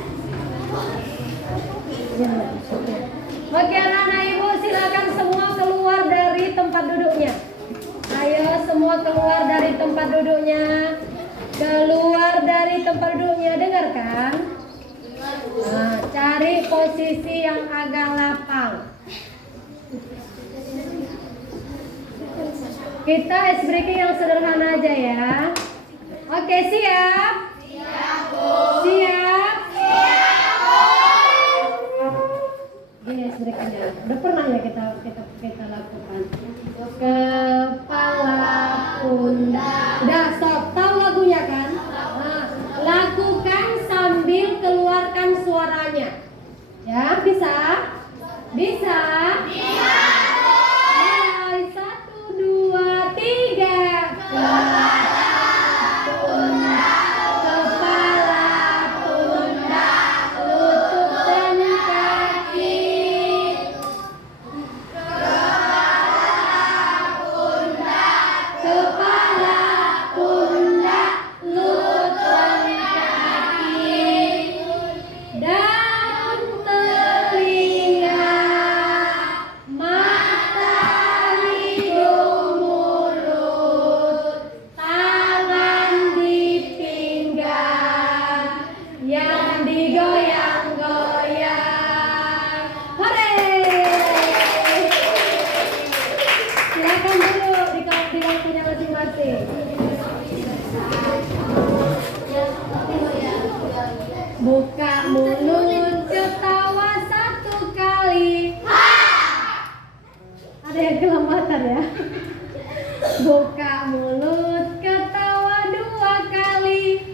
Iya, oke. Oke, anak-anak ibu silakan semua keluar dari tempat duduknya. Ayo semua keluar dari tempat duduknya. Keluar dari tempat duduknya, dengarkan? Nah, cari posisi yang agak lapang. Kita ice breaking yang sederhana aja ya. Oke, siap? Siap, Bu. Siap? Gini ice breaking aja. Udah pernah ya kita lakukan. Kepala, pundak. Udah, stop. Tahu lagunya kan? Nah, lakukan sambil keluarkan suaranya. Ya, bisa? Bisa? Bisa. Mulai 1, 2, 3. Kepala, pundak, lutut dan kaki. Kepala, pundak, lutut dan kaki. Dan telinga, mata, hidung, mulut, tangan di pinggang yang digoyang-goyang. Hore! Silakan dulu di waktunya masing-masing. Buka mulut, ketawa 1 kali. Ada yang kelambatan ya. Buka mulut, ketawa 2 kali.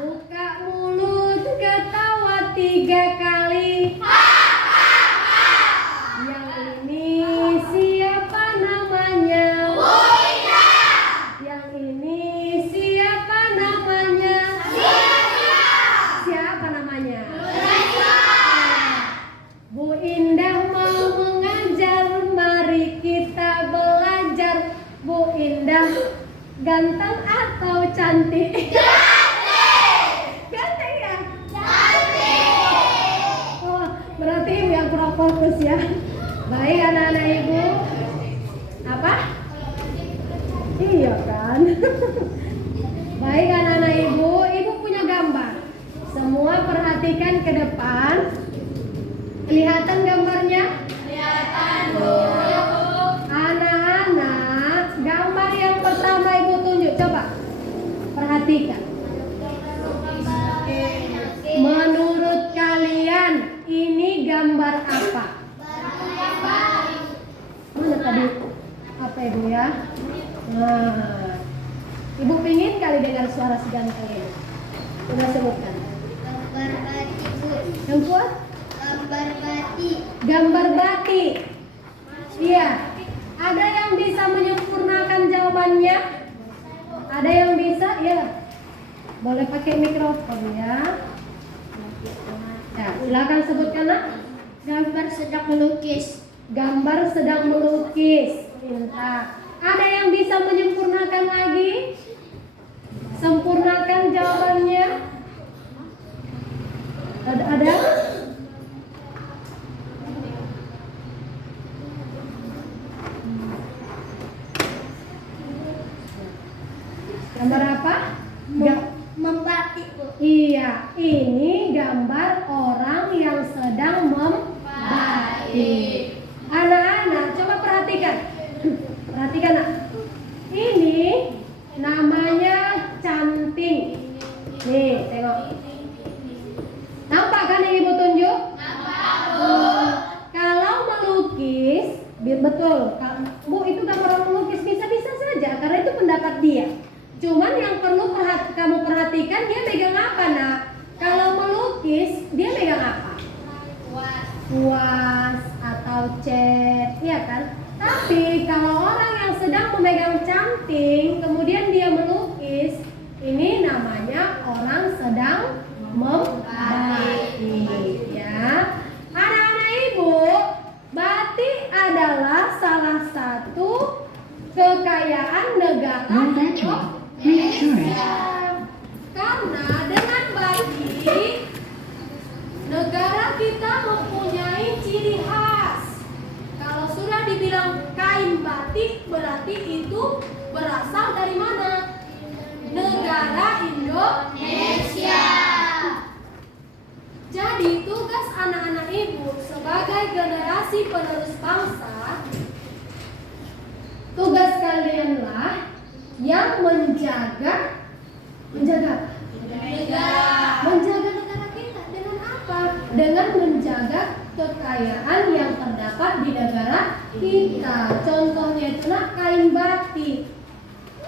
Buka mulut, ketawa 3 kali. Yang ini siapa namanya? Yang ini siapa namanya? Siapa namanya? Bu Indah mau mengajar, mari kita belajar. Bu Indah ganteng atau cantik? Ganteng ya? Oh, berarti ibu yang kurang fokus ya. Baik anak-anak ibu. Apa? Iya kan? Baik anak-anak ibu, ibu punya gambar. Semua perhatikan ke depan. Kelihatan gambarnya? Kelihatan, Bu. Anak-anak, gambar yang pertama ibu tunjuk, coba perhatikan. Menurut kalian ini gambar apa? Mana tadi? Apa ibu ya? Nah, ibu pingin kali dengar suara si ganteng ini. Coba sebutkan. Gambar batik, Bu. Yang kuat? Gambar batik. Gambar batik. Iya. Ada yang bisa menyempurnakan jawabannya? Ada yang bisa? Ya. Boleh pakai mikrofon ya. Ya, silakan sebutkan nak. Gambar sedang melukis. Gambar sedang melukis. Pintar. Ada yang bisa menyempurnakan lagi? Sempurnakan jawabannya. Ada? Gambar apa? Membatik, Bu. Iya, ini gambar orang yang sedang membatik. Anak-anak, coba perhatikan. Perhatikan, nak. Ini namanya canting. Nih, tengok. Nampak kan yang ibu tunjuk? Nampak, Bu. Kalau melukis, betul. Bu, itu gambar orang melukis bisa-bisa saja, karena itu pendapat dia. Cuman yang perlu kamu perhatikan, dia megang apa, nak? Kalau melukis, dia megang apa? Kuas atau cat, ya kan? Tapi kalau orang yang sedang memegang canting, kemudian dia melukis, ini namanya orang sedang membatik, ya. Anak-anak ibu, batik adalah salah Karena dengan batik, negara kita mempunyai ciri khas. Kalau sudah dibilang kain batik, berarti itu berasal dari mana? Negara Indonesia. Jadi tugas anak-anak ibu sebagai generasi penerus bangsa, tugas kalianlah yang menjaga negara kita dengan apa? Dengan menjaga kekayaan yang terdapat di negara kita. Contohnya itu kain batik.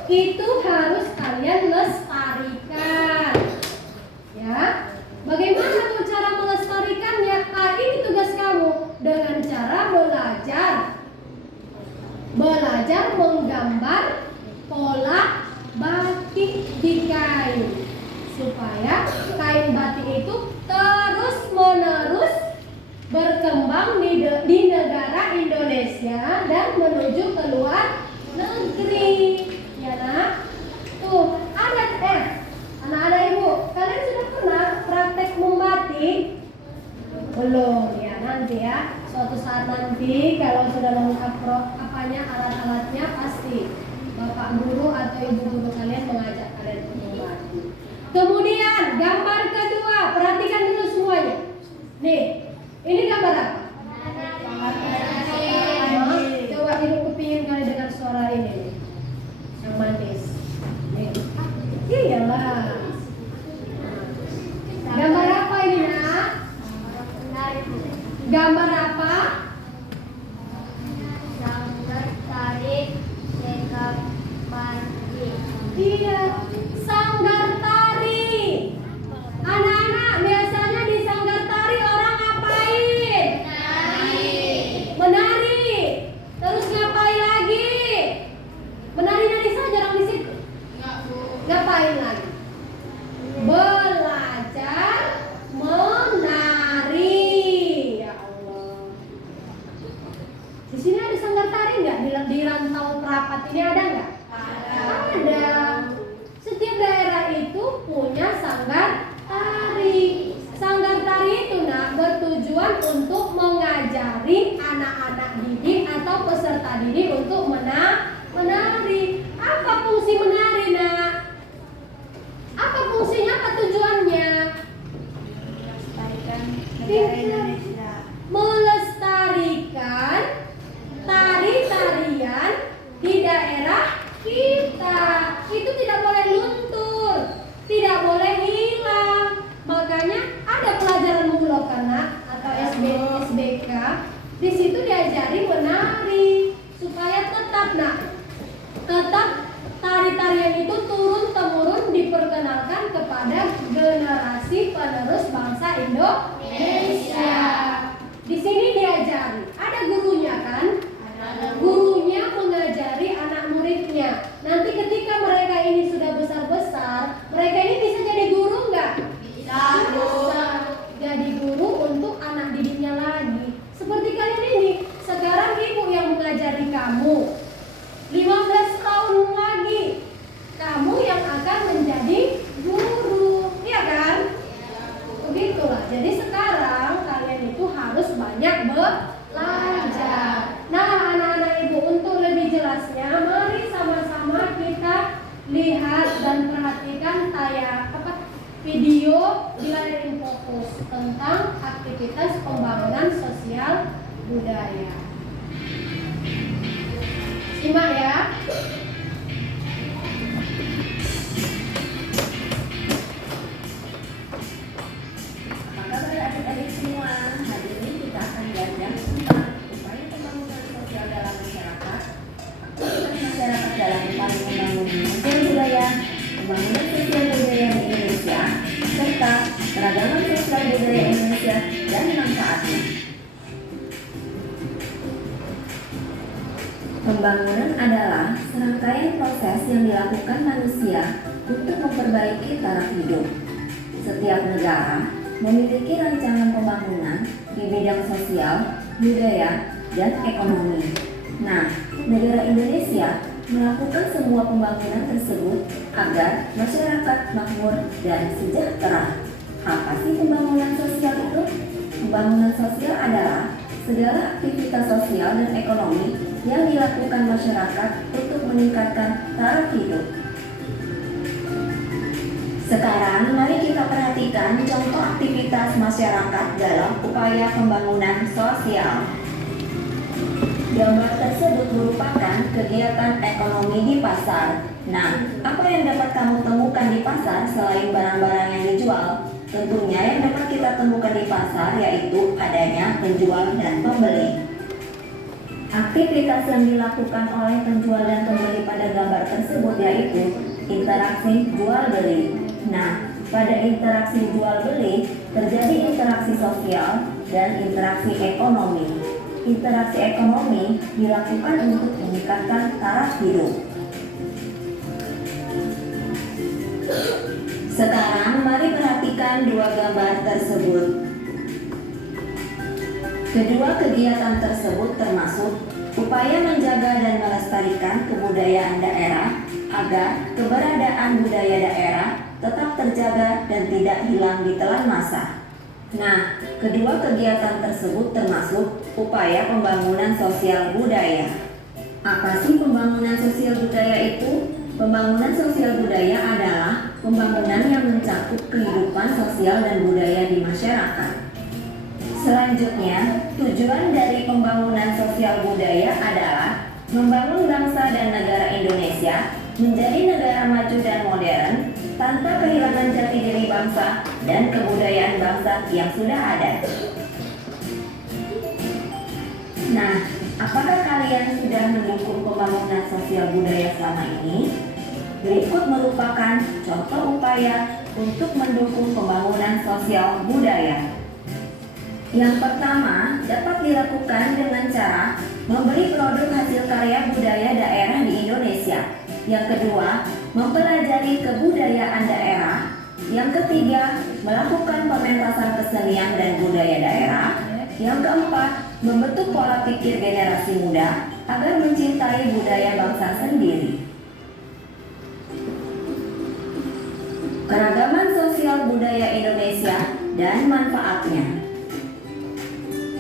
Itu harus kalian lestarikan. Ya. Bagaimana tuh cara melestarikannya? Ini tugas kamu dengan cara belajar menggambar pola batik di kain, supaya kain batik itu terus menerus berkembang di negara Indonesia dan menuju ke luar negeri. Ya nak, tuh ada anak-anak ibu, kalian sudah pernah praktek membatik? Belum ya, nanti ya. Suatu saat nanti kalau sudah lengkap alat-alatnya, pasti bapak guru atau ibu guru kalian mengajak kalian untuk membatik. Kemudian gambar kedua, perhatikan dulu semuanya. Nih, ini gambar apa? Coba ibu kepingin kali dengar suara ini nih, yang manis. Nih, iyalah. Gambar apa ini nak? Gambar apa? Sanggar tarik sekap mandi. Iya, sanggar tari. Anak-anak, biasanya di sanggar tari orang ngapain? Menari. Terus ngapain lagi? Menari-nari saja orang di situ. Ngapain lagi? Belajar menari. Ya Allah. Di sini ada sanggar tari nggak? Di Rantau Perapat ini ada nggak? Ada. Setiap daerah itu punya sanggar tari. Sanggar tari itu bertujuan untuk mengajari anak-anak didik atau peserta didik untuk menari. Apa fungsi menari nak? Apa fungsinya? Apa tujuannya? Melestarikan tari-tarian di daerah kita. Itu tidak boleh luntur, tidak boleh hilang. Makanya ada pelajaran Mulokanak atau SBK. Di situ diajari menari supaya tetap tari-tarian itu turun-temurun diperkenalkan kepada generasi penerus bangsa Indonesia. Di sini diajari, ada gurunya kan? Gurunya mengajari anak muridnya. Nanti ketika mereka ini sudah besar-besar, mereka ini bisa jadi guru nggak? Bisa. Jadi guru untuk anak didiknya lagi. Seperti kalian ini, sekarang ibu yang mengajari kamu. 15 tahun lagi kamu yang akan menjadi guru, iya kan? Begitulah. Jadi sekarang kalian itu harus banyak belajar. Nah, anak-anak ibu, untuk lebih jelasnya, mari sama-sama kita lihat dan perhatikan video di layar Infokus tentang aktivitas pembangunan sosial budaya. Simak ya. Apa kabar adik-adik semua? Hari ini kita akan belajar tentang upaya pembangunan sosial dalam masyarakat, aktivitas masyarakat dalam upaya membangun sosial budaya, pembangunan sosial budaya di Indonesia, serta keragaman sosial budaya Indonesia dan manfaatnya. Pembangunan adalah serangkaian proses yang dilakukan manusia untuk memperbaiki taraf hidup. Setiap negara memiliki rancangan pembangunan di bidang sosial, budaya, dan ekonomi. Nah, negara Indonesia melakukan semua pembangunan tersebut agar masyarakat makmur dan sejahtera. Apa sih pembangunan sosial itu? Pembangunan sosial adalah segala aktivitas sosial dan ekonomi yang dilakukan masyarakat untuk meningkatkan taraf hidup. Sekarang mari kita perhatikan contoh aktivitas masyarakat dalam upaya pembangunan sosial. Gambar tersebut merupakan kegiatan ekonomi di pasar. Nah, apa yang dapat kamu temukan di pasar selain barang-barang yang dijual? Tentunya yang dapat kita temukan di pasar yaitu adanya penjual dan pembeli. Aktivitas yang dilakukan oleh penjual dan pembeli pada gambar tersebut yaitu interaksi jual-beli. Nah, pada interaksi jual-beli terjadi interaksi sosial dan interaksi ekonomi. Interaksi ekonomi dilakukan untuk meningkatkan taraf hidup. Sekarang mari perhatikan dua gambar tersebut. Kedua kegiatan tersebut termasuk upaya menjaga dan melestarikan kebudayaan daerah agar keberadaan budaya daerah tetap terjaga dan tidak hilang di telan masa. Nah, kedua kegiatan tersebut termasuk upaya pembangunan sosial budaya. Apa sih pembangunan sosial budaya itu? Pembangunan sosial budaya adalah pembangunan yang mencakup kehidupan sosial dan budaya di masyarakat. Selanjutnya, tujuan dari pembangunan sosial budaya adalah membangun bangsa dan negara Indonesia menjadi negara maju dan modern tanpa kehilangan jati diri bangsa dan kebudayaan bangsa yang sudah ada. Nah, apakah kalian sudah mendukung pembangunan sosial budaya selama ini? Berikut merupakan contoh upaya untuk mendukung pembangunan sosial budaya. Yang pertama, dapat dilakukan dengan cara membeli produk hasil karya budaya daerah di Indonesia. Yang kedua, mempelajari kebudayaan daerah. Yang ketiga, melakukan pementasan kesenian dan budaya daerah. Yang keempat, membentuk pola pikir generasi muda agar mencintai budaya bangsa sendiri. Keragaman sosial budaya Indonesia dan manfaatnya.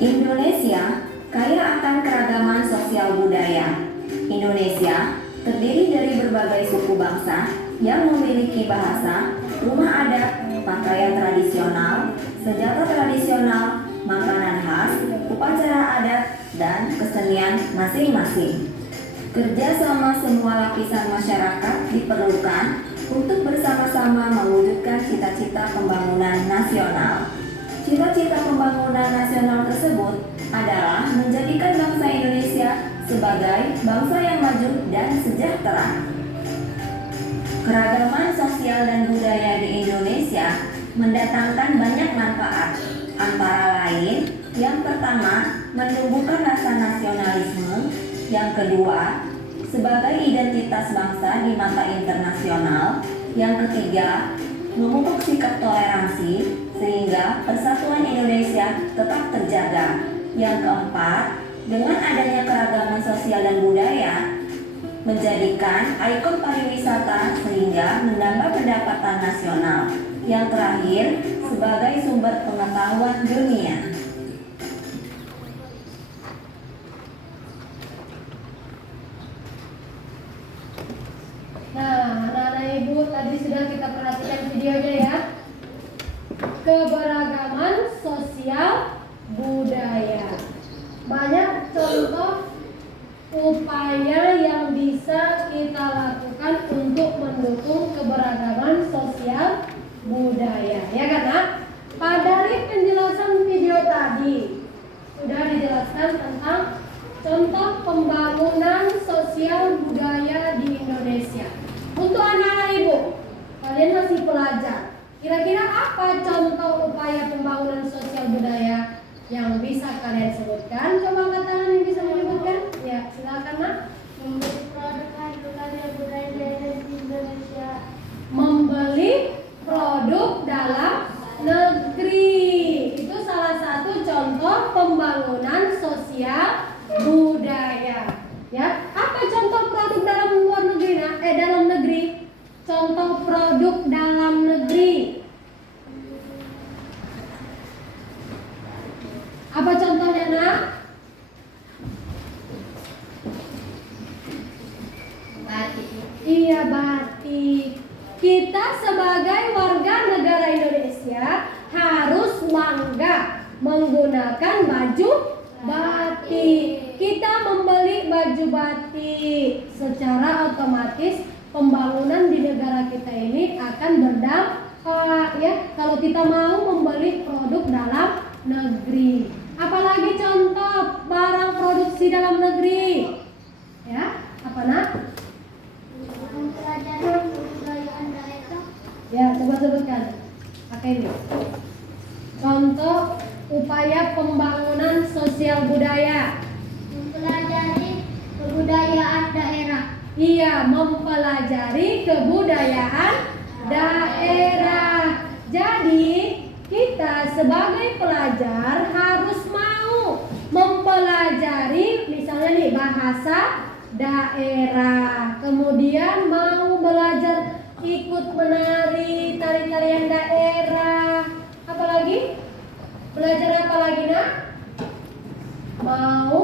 Indonesia kaya akan keragaman sosial budaya. Indonesia terdiri dari berbagai suku bangsa yang memiliki bahasa, rumah adat, pakaian tradisional, senjata tradisional, makanan khas, upacara adat, dan kesenian masing-masing. Kerjasama semua lapisan masyarakat diperlukan untuk bersama-sama mewujudkan cita-cita pembangunan nasional. Cita-cita pembangunan nasional tersebut adalah menjadikan bangsa Indonesia sebagai bangsa yang maju dan sejahtera. Keragaman sosial dan budaya di Indonesia mendatangkan banyak manfaat, antara lain yang pertama, menumbuhkan rasa nasionalisme, yang kedua, sebagai identitas bangsa di mata internasional, yang ketiga, memupuk sikap toleransi sehingga persatuan Indonesia tetap terjaga. Yang keempat, dengan adanya keragaman sosial dan budaya, menjadikan ikon pariwisata sehingga menambah pendapatan nasional. Yang terakhir, sebagai sumber pengetahuan dunia. Nah, anak-anak ibu tadi sudah kita perhatikan videonya ya. Keberagaman sosial budaya. Banyak contoh upaya yang bisa kita lakukan untuk mendukung keberagaman sosial budaya. Ya kan, Nak? Pada penjelasan video tadi sudah dijelaskan tentang contoh pembangunan sosial budaya di Indonesia. Untuk anak-anak ibu, kalian masih pelajar. Kira-kira apa contoh upaya pembangunan sosial budaya yang bisa kalian sebutkan? Coba angkat tangan yang bisa menyebutkan. Ya, silakan, Nak. Membeli produk hasil karya budaya daerah di Indonesia. Membeli produk dalam negeri. Itu salah satu contoh pembangunan sosial budaya. Ya, apa contoh produk dalam produk dalam negeri. Apa contohnya, Nak? Batik. Iya, batik. Kita sebagai warga negara Indonesia harus bangga menggunakan baju batik. Kita membeli baju batik, secara otomatis pembangunan di negara kita ini akan berdampak ya kalau kita mau membeli produk dalam negeri. Apalagi contoh barang produksi dalam negeri. Ya, apa Nak? Mempelajari kebudayaan daerah. Ya, coba sebutkan. Pakai ini. Contoh upaya pembangunan sosial budaya. Mempelajari kebudayaan daerah. Iya, mempelajari kebudayaan daerah. Jadi, kita sebagai pelajar harus mau mempelajari misalnya nih bahasa daerah. Kemudian mau belajar ikut menari tari-tarian daerah. Apalagi? Belajar apa lagi, Nak? Mau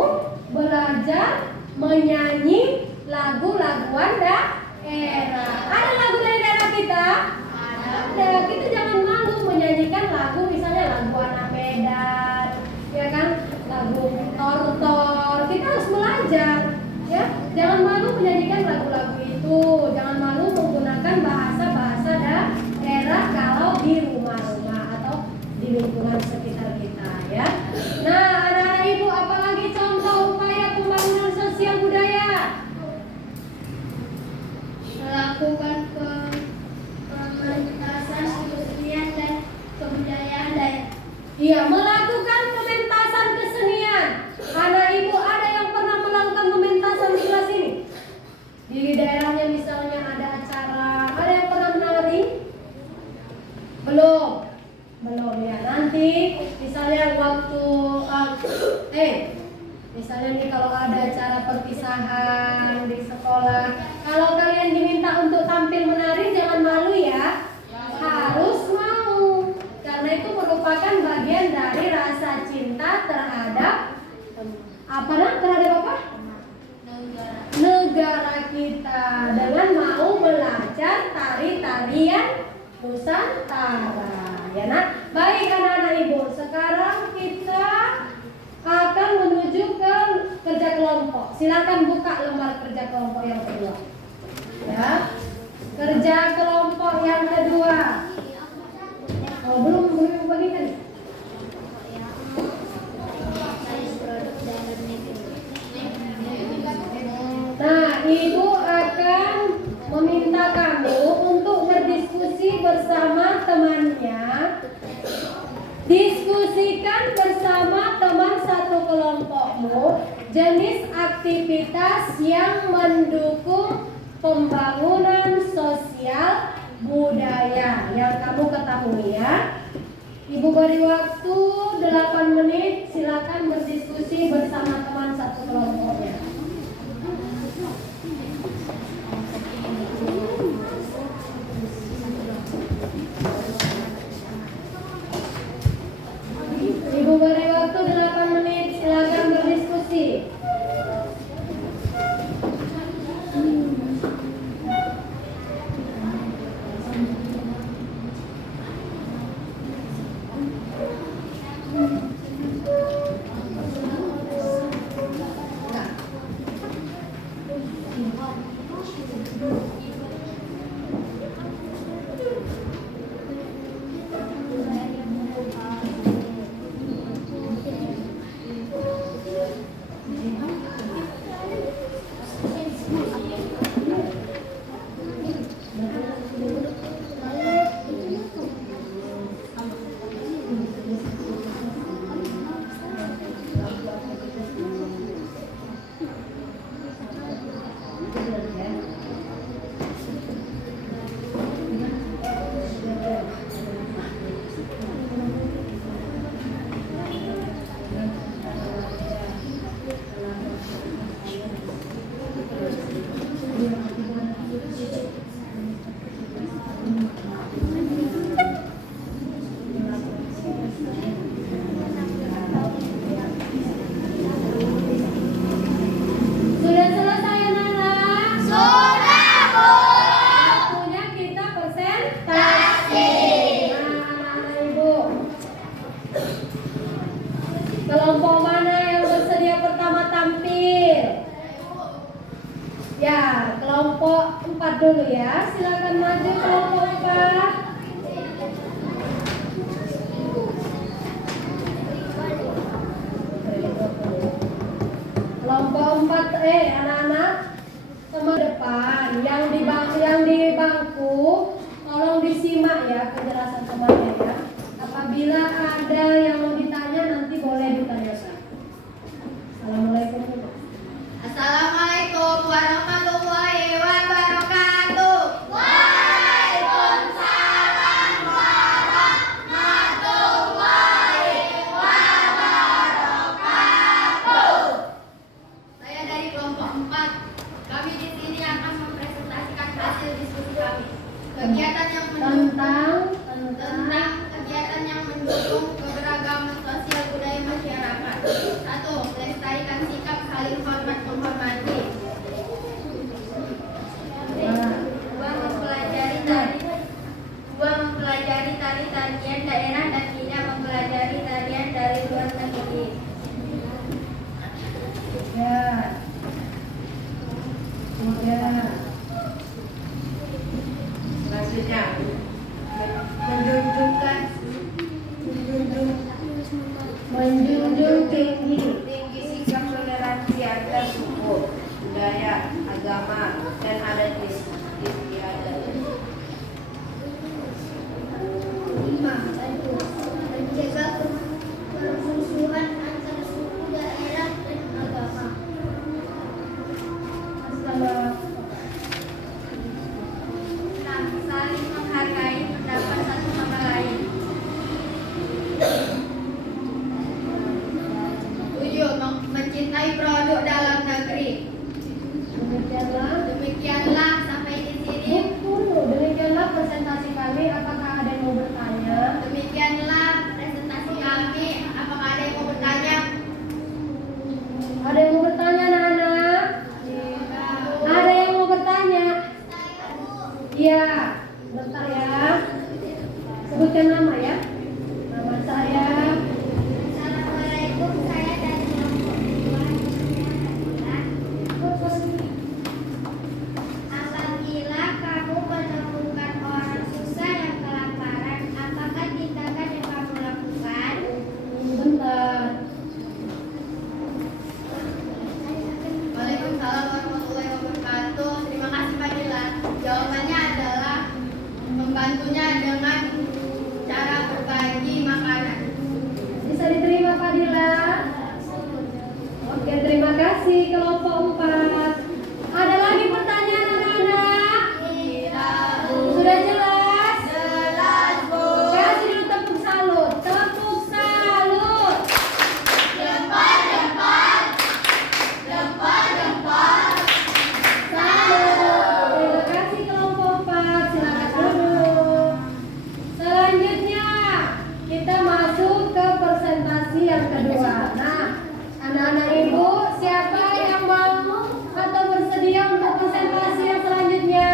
belajar menyanyi lagu-laguan daerah. Ada lagu dari daerah kita? Ada. Kita jangan malu menyanyikan lagu, misalnya lagu anak Medan, ya kan? Lagu Tortor. Kita harus belajar, ya. Jangan malu menyanyikan lagu-lagu itu. Jangan malu menggunakan bahasa-bahasa daerah kalau di rumah-rumah atau di lingkungan sekitar kita, ya. Nah, anak-anak ibu, apalagi contoh upaya pembangunan sosial budaya? Melakukan pementasan kesenian dan kebudayaan daerah. Iya, melakukan pementasan kesenian. Anak ibu ada yang pernah melakukan pementasan di kelas ini? Di daerahnya misalnya ada acara, ada yang pernah menari? Belum. Belum ya. Nanti misalnya waktu misalnya nih kalau ada acara perpisahan di sekolah, kalau kalian diminta untuk tampil menari jangan malu ya. Harus mau. Karena itu merupakan bagian dari rasa cinta terhadap apa nak? Terhadap apa? Negara kita, dengan mau belajar tari-tarian Nusantara. Ya nak? Baik anak-anak ibu, sekarang kita akan menuju ke kerja kelompok. Silakan buka lembar kerja kelompok yang kedua. Ya. Kerja kelompok yang kedua. Oh, belum bagikan. Nah, ibu akan meminta kamu untuk berdiskusi bersama temannya. Diskusikan bersama teman satu kelompokmu jenis aktivitas yang mendukung pembangunan sosial budaya yang kamu ketahui ya. Ibu beri waktu 8 menit, silakan berdiskusi bersama teman satu kelompoknya. Ibu beri waktu 8 menit, silakan berdiskusi. latihan daerah dan tidak mempelajari tarian dari luar negeri. 3. Selanjutnya, Menjunjung tinggi tinggi sikap toleransi antar suku, budaya, agama, dan adat istiadat. 5. Mencegah permusuhan antar suku, daerah, dan agama. Saling menghargai pendapat satu sama lain. 7. Mencintai produk dalam negeri. Demikianlah sampai di sini. Demikianlah presentasi kami. Apakah ada yang mau bertanya? Demikianlah presentasi kami. Apakah ada yang mau bertanya? Ada yang mau bertanya anak-anak? Ada yang mau bertanya? Iya. Bentar ya. Sebutkan nama ya. Nama saya. Assalamualaikum, saya dari kelompok 2. Apabila kamu menemukan orang susah yang kelaparan, apakah tindakan yang kamu lakukan? Bentar. Waalaikumsalam warahmatullahi wabarakatuh. Terima kasih Pak Dila. Jawabannya adalah membantunya dengan cara berbagi makanan. Bisa diterima Pak Dila? Oke, terima kasih kelompok 4. Ada lagi pertanyaan anak-anak? Sudah jelas? Jelas, Bu. Kasih dulu tepuk salut. Tepuk salut. Depan. Salut. Terima kasih kelompok 4. Silakan duduk. Selanjutnya kita masuk ke presentasi yang kedua. Nah, anak-anak ibu, siapa yang mau atau bersedia untuk presentasi yang selanjutnya?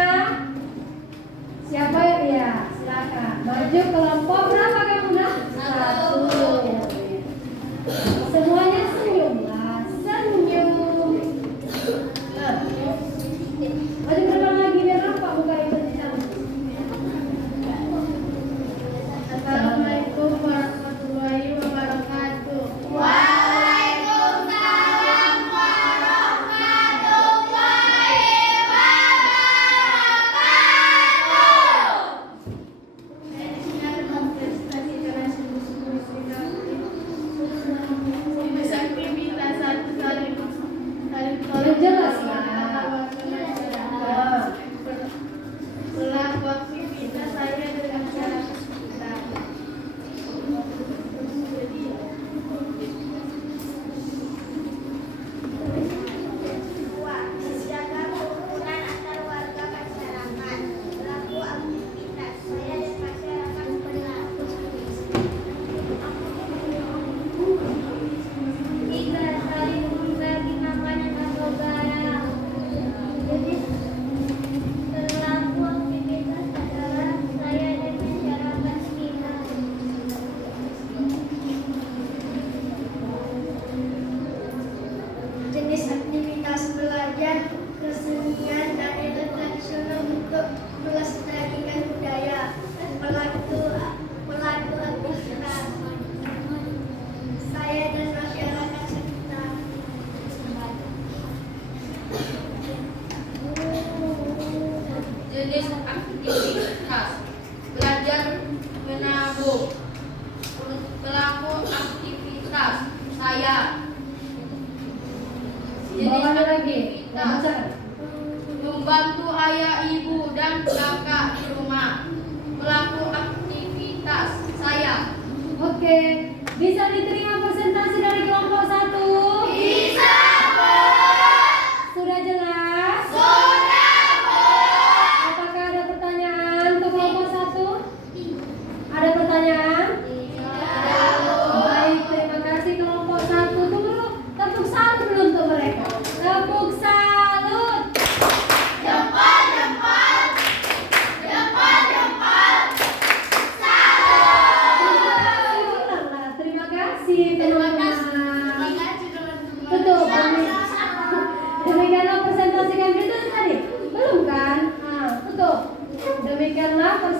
Siapa yang ya? Silakan. Maju kelompok berapa kamu nak? 1. Semuanya senyumlah, senyum. Nah, maju ke depan lagi biar nampak muka ibu di sana. Assalamualaikum warahmatullahi wabarakatuh. Waalaikumsalam warahmatullahi wabarakatuh.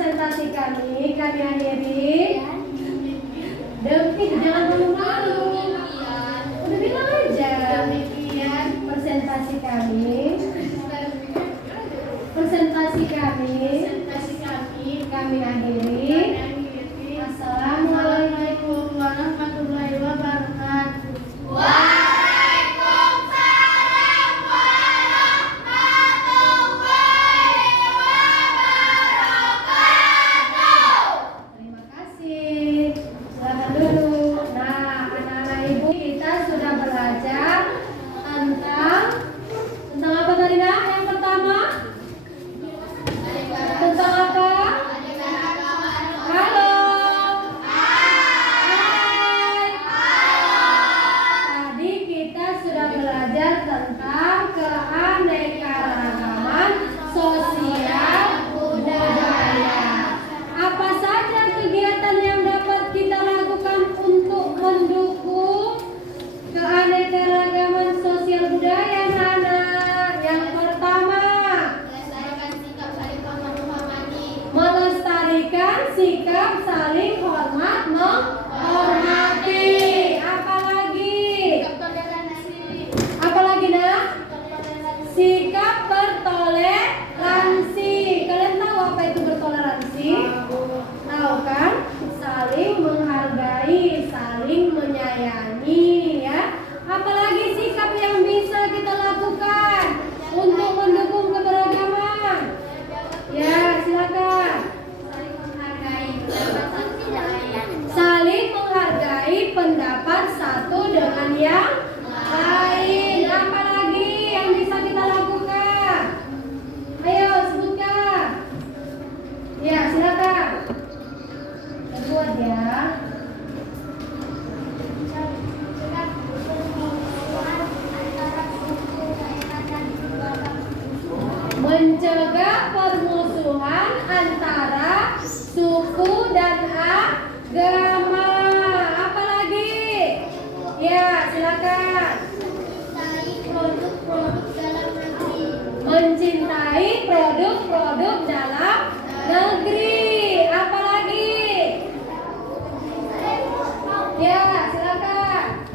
presentasi kami akhiri. Devi, jangan malu-malu. Udah bilang aja. Presentasi kami akhiri. Assalamualaikum warahmatullahi wabarakatuh. Terima kasih. Silakan dulu. Nah, anak-anak ibu, kita sudah belajar tentang apa tadi nak? Yang pertama tentang apa? Halo. Hai. Tadi kita sudah belajar tentang keanekaragaman sosial budaya. Apa saja kegiatan yang dapat kita lakukan untuk mendukung keanekaragaman sosial budaya, anak-anak? Yang pertama, melestarikan sikap saling hormat menghormati. Apalagi nak? Sikap bertoleransi. Kalian tahu apa itu bertoleransi? Tahu kan? Saling menghargai, saling menyayangi, ya. Apalagi sikap yang bisa kita lakukan untuk mendukung keberagaman? Ya, silakan. Saling menghargai pendapat satu dengan yang lain. Apalagi yang bisa kita lakukan? Ayo sebutkan. Ya, silakan. Buat ya. Mencegah permusuhan antara suku dan agama. Apalagi? Ya, silakan. Mencintai produk-produk dalam negeri. Apalagi? Ya, silakan.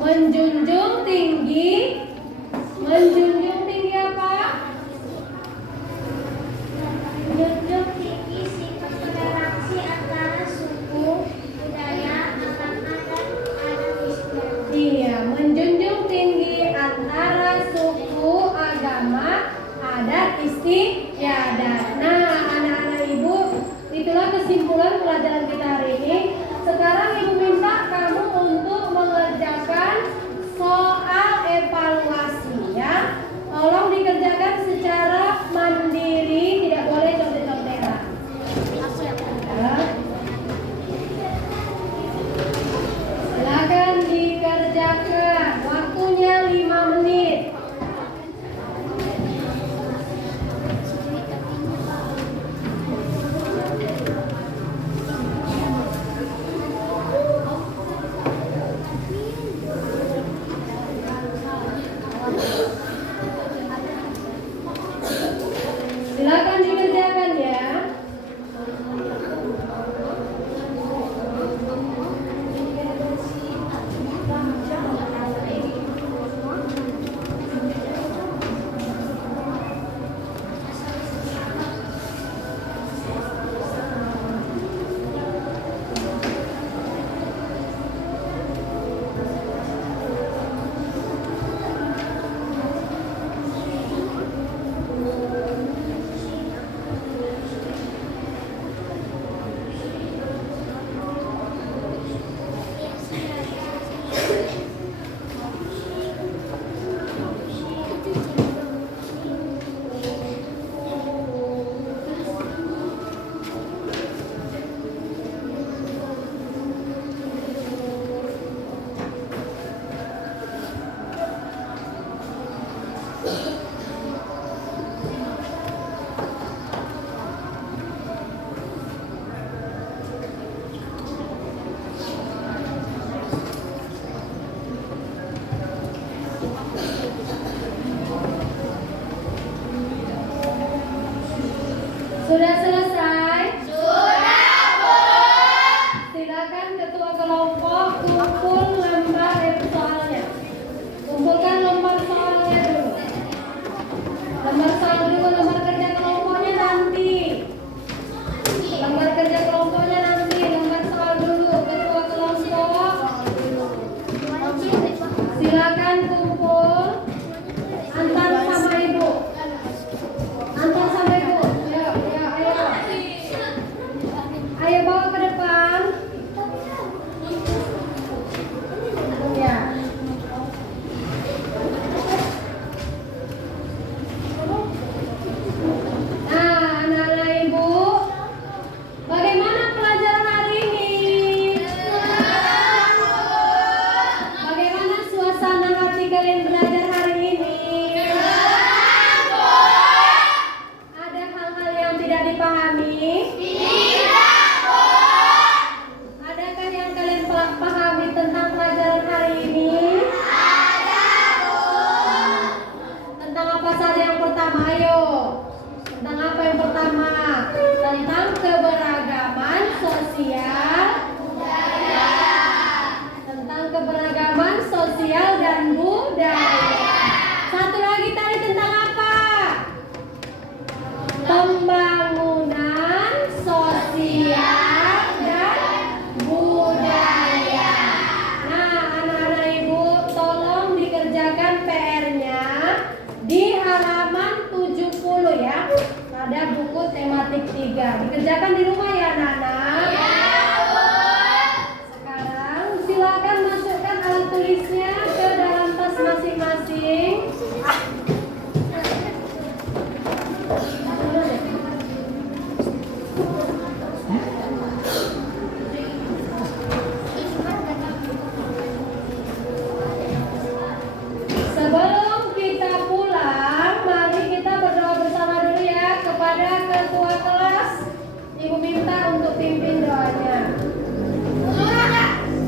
Menjunjung tinggi apa? Menjunjung tinggi sikap toleransi antara suku, budaya, agama, dan adat istiadat. Iya, menjunjung tinggi antara suku, agama, adat istiadat. Nah, anak-anak ibu, itulah kesimpulan pelajaran kita hari ini. Sekarang ibu minta kamu untuk mengerjakan soal evaluasi, ya. Tolong dikerjakan secara mandiri, tidak boleh contek-contekan. Ya. Silakan dikerjakan. Waktunya 5 menit. Silakan dikerjakan ya. kalian belajar hari ini? Ada hal-hal yang tidak dipahami? Adakah yang kalian pahami tentang pelajaran hari ini? Tentang apa saja yang pertama? Ayo. Tentang apa yang pertama? Tentang keberagaman sosial. Tentang keberagaman sosial dan budaya. Satu lagi tadi tentang apa? Pembangunan sosial dan budaya. Nah, anak-anak ibu, tolong dikerjakan PR-nya di halaman 70 ya. Ada buku tematik 3. Dikerjakan di rumah ya, anak-anak. Sekarang silakan masukkan alat tulisnya ke dalam tas masing-masing. Sebelum kita pulang, mari kita berdoa bersama dulu ya kepada ketua kelas. Ibu minta untuk pimpin doanya.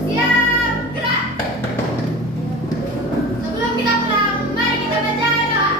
Siap, gerak. Sebelum kita pulang, mari kita baca doa.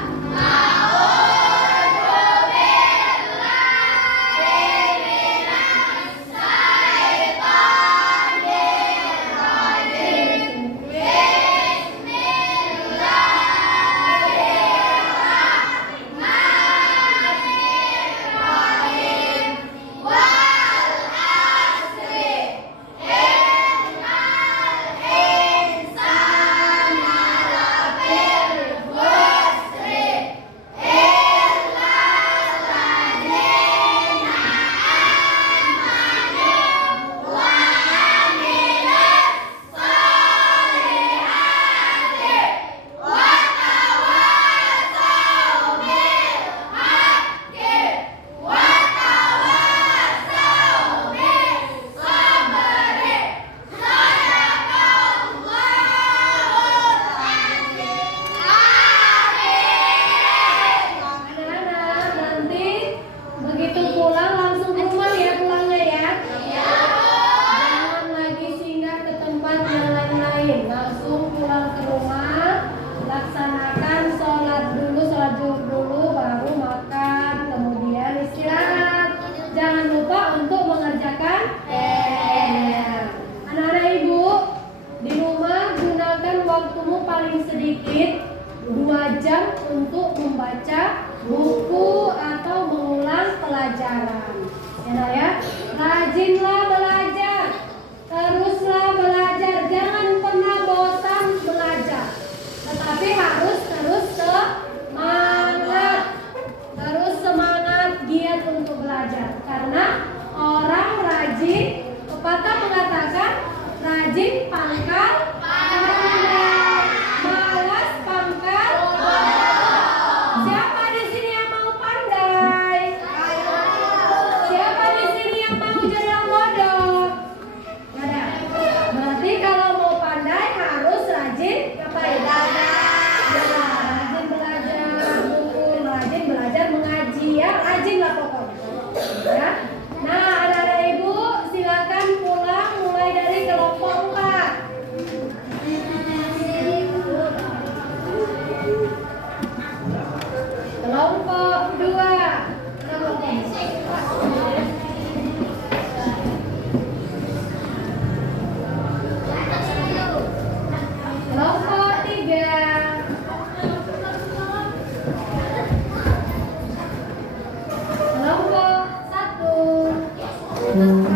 Anak-anak, nanti begitu pulang langsung ke rumah ya pulangnya ya. Jangan lagi singgah ke tempat yang lain-lain. Langsung pulang ke rumah, laksanakan sholat zuhur dulu, baru makan, kemudian istirahat. Jangan lupa untuk mengerjakan PR. Anak-anak ibu, di rumah gunakan waktumu paling sedikit 2 jam untuk membaca buku atau mengulang pelajaran. Ya, Nak, ya. Rajinlah belajar, teruslah belajar, jangan pernah bosan belajar. Tetapi harus terus semangat, giat untuk belajar. Karena orang rajin, pepatah mengatakan rajin pangkal pandai, malas pangkal bodoh. Siapa di sini yang mau pandai? Siapa di sini yang mau jadi orang bodoh? Nggak ada. Berarti kalau mau pandai harus rajin ngapain? Ya, rajin belajar buku, rajin belajar mengaji ya, rajinlah pokoknya. Ya. Nah, anak-anak ibu silakan pulang mulai dari kelompok 4. Kelompok 2. Kelompok 3. Kelompok 1.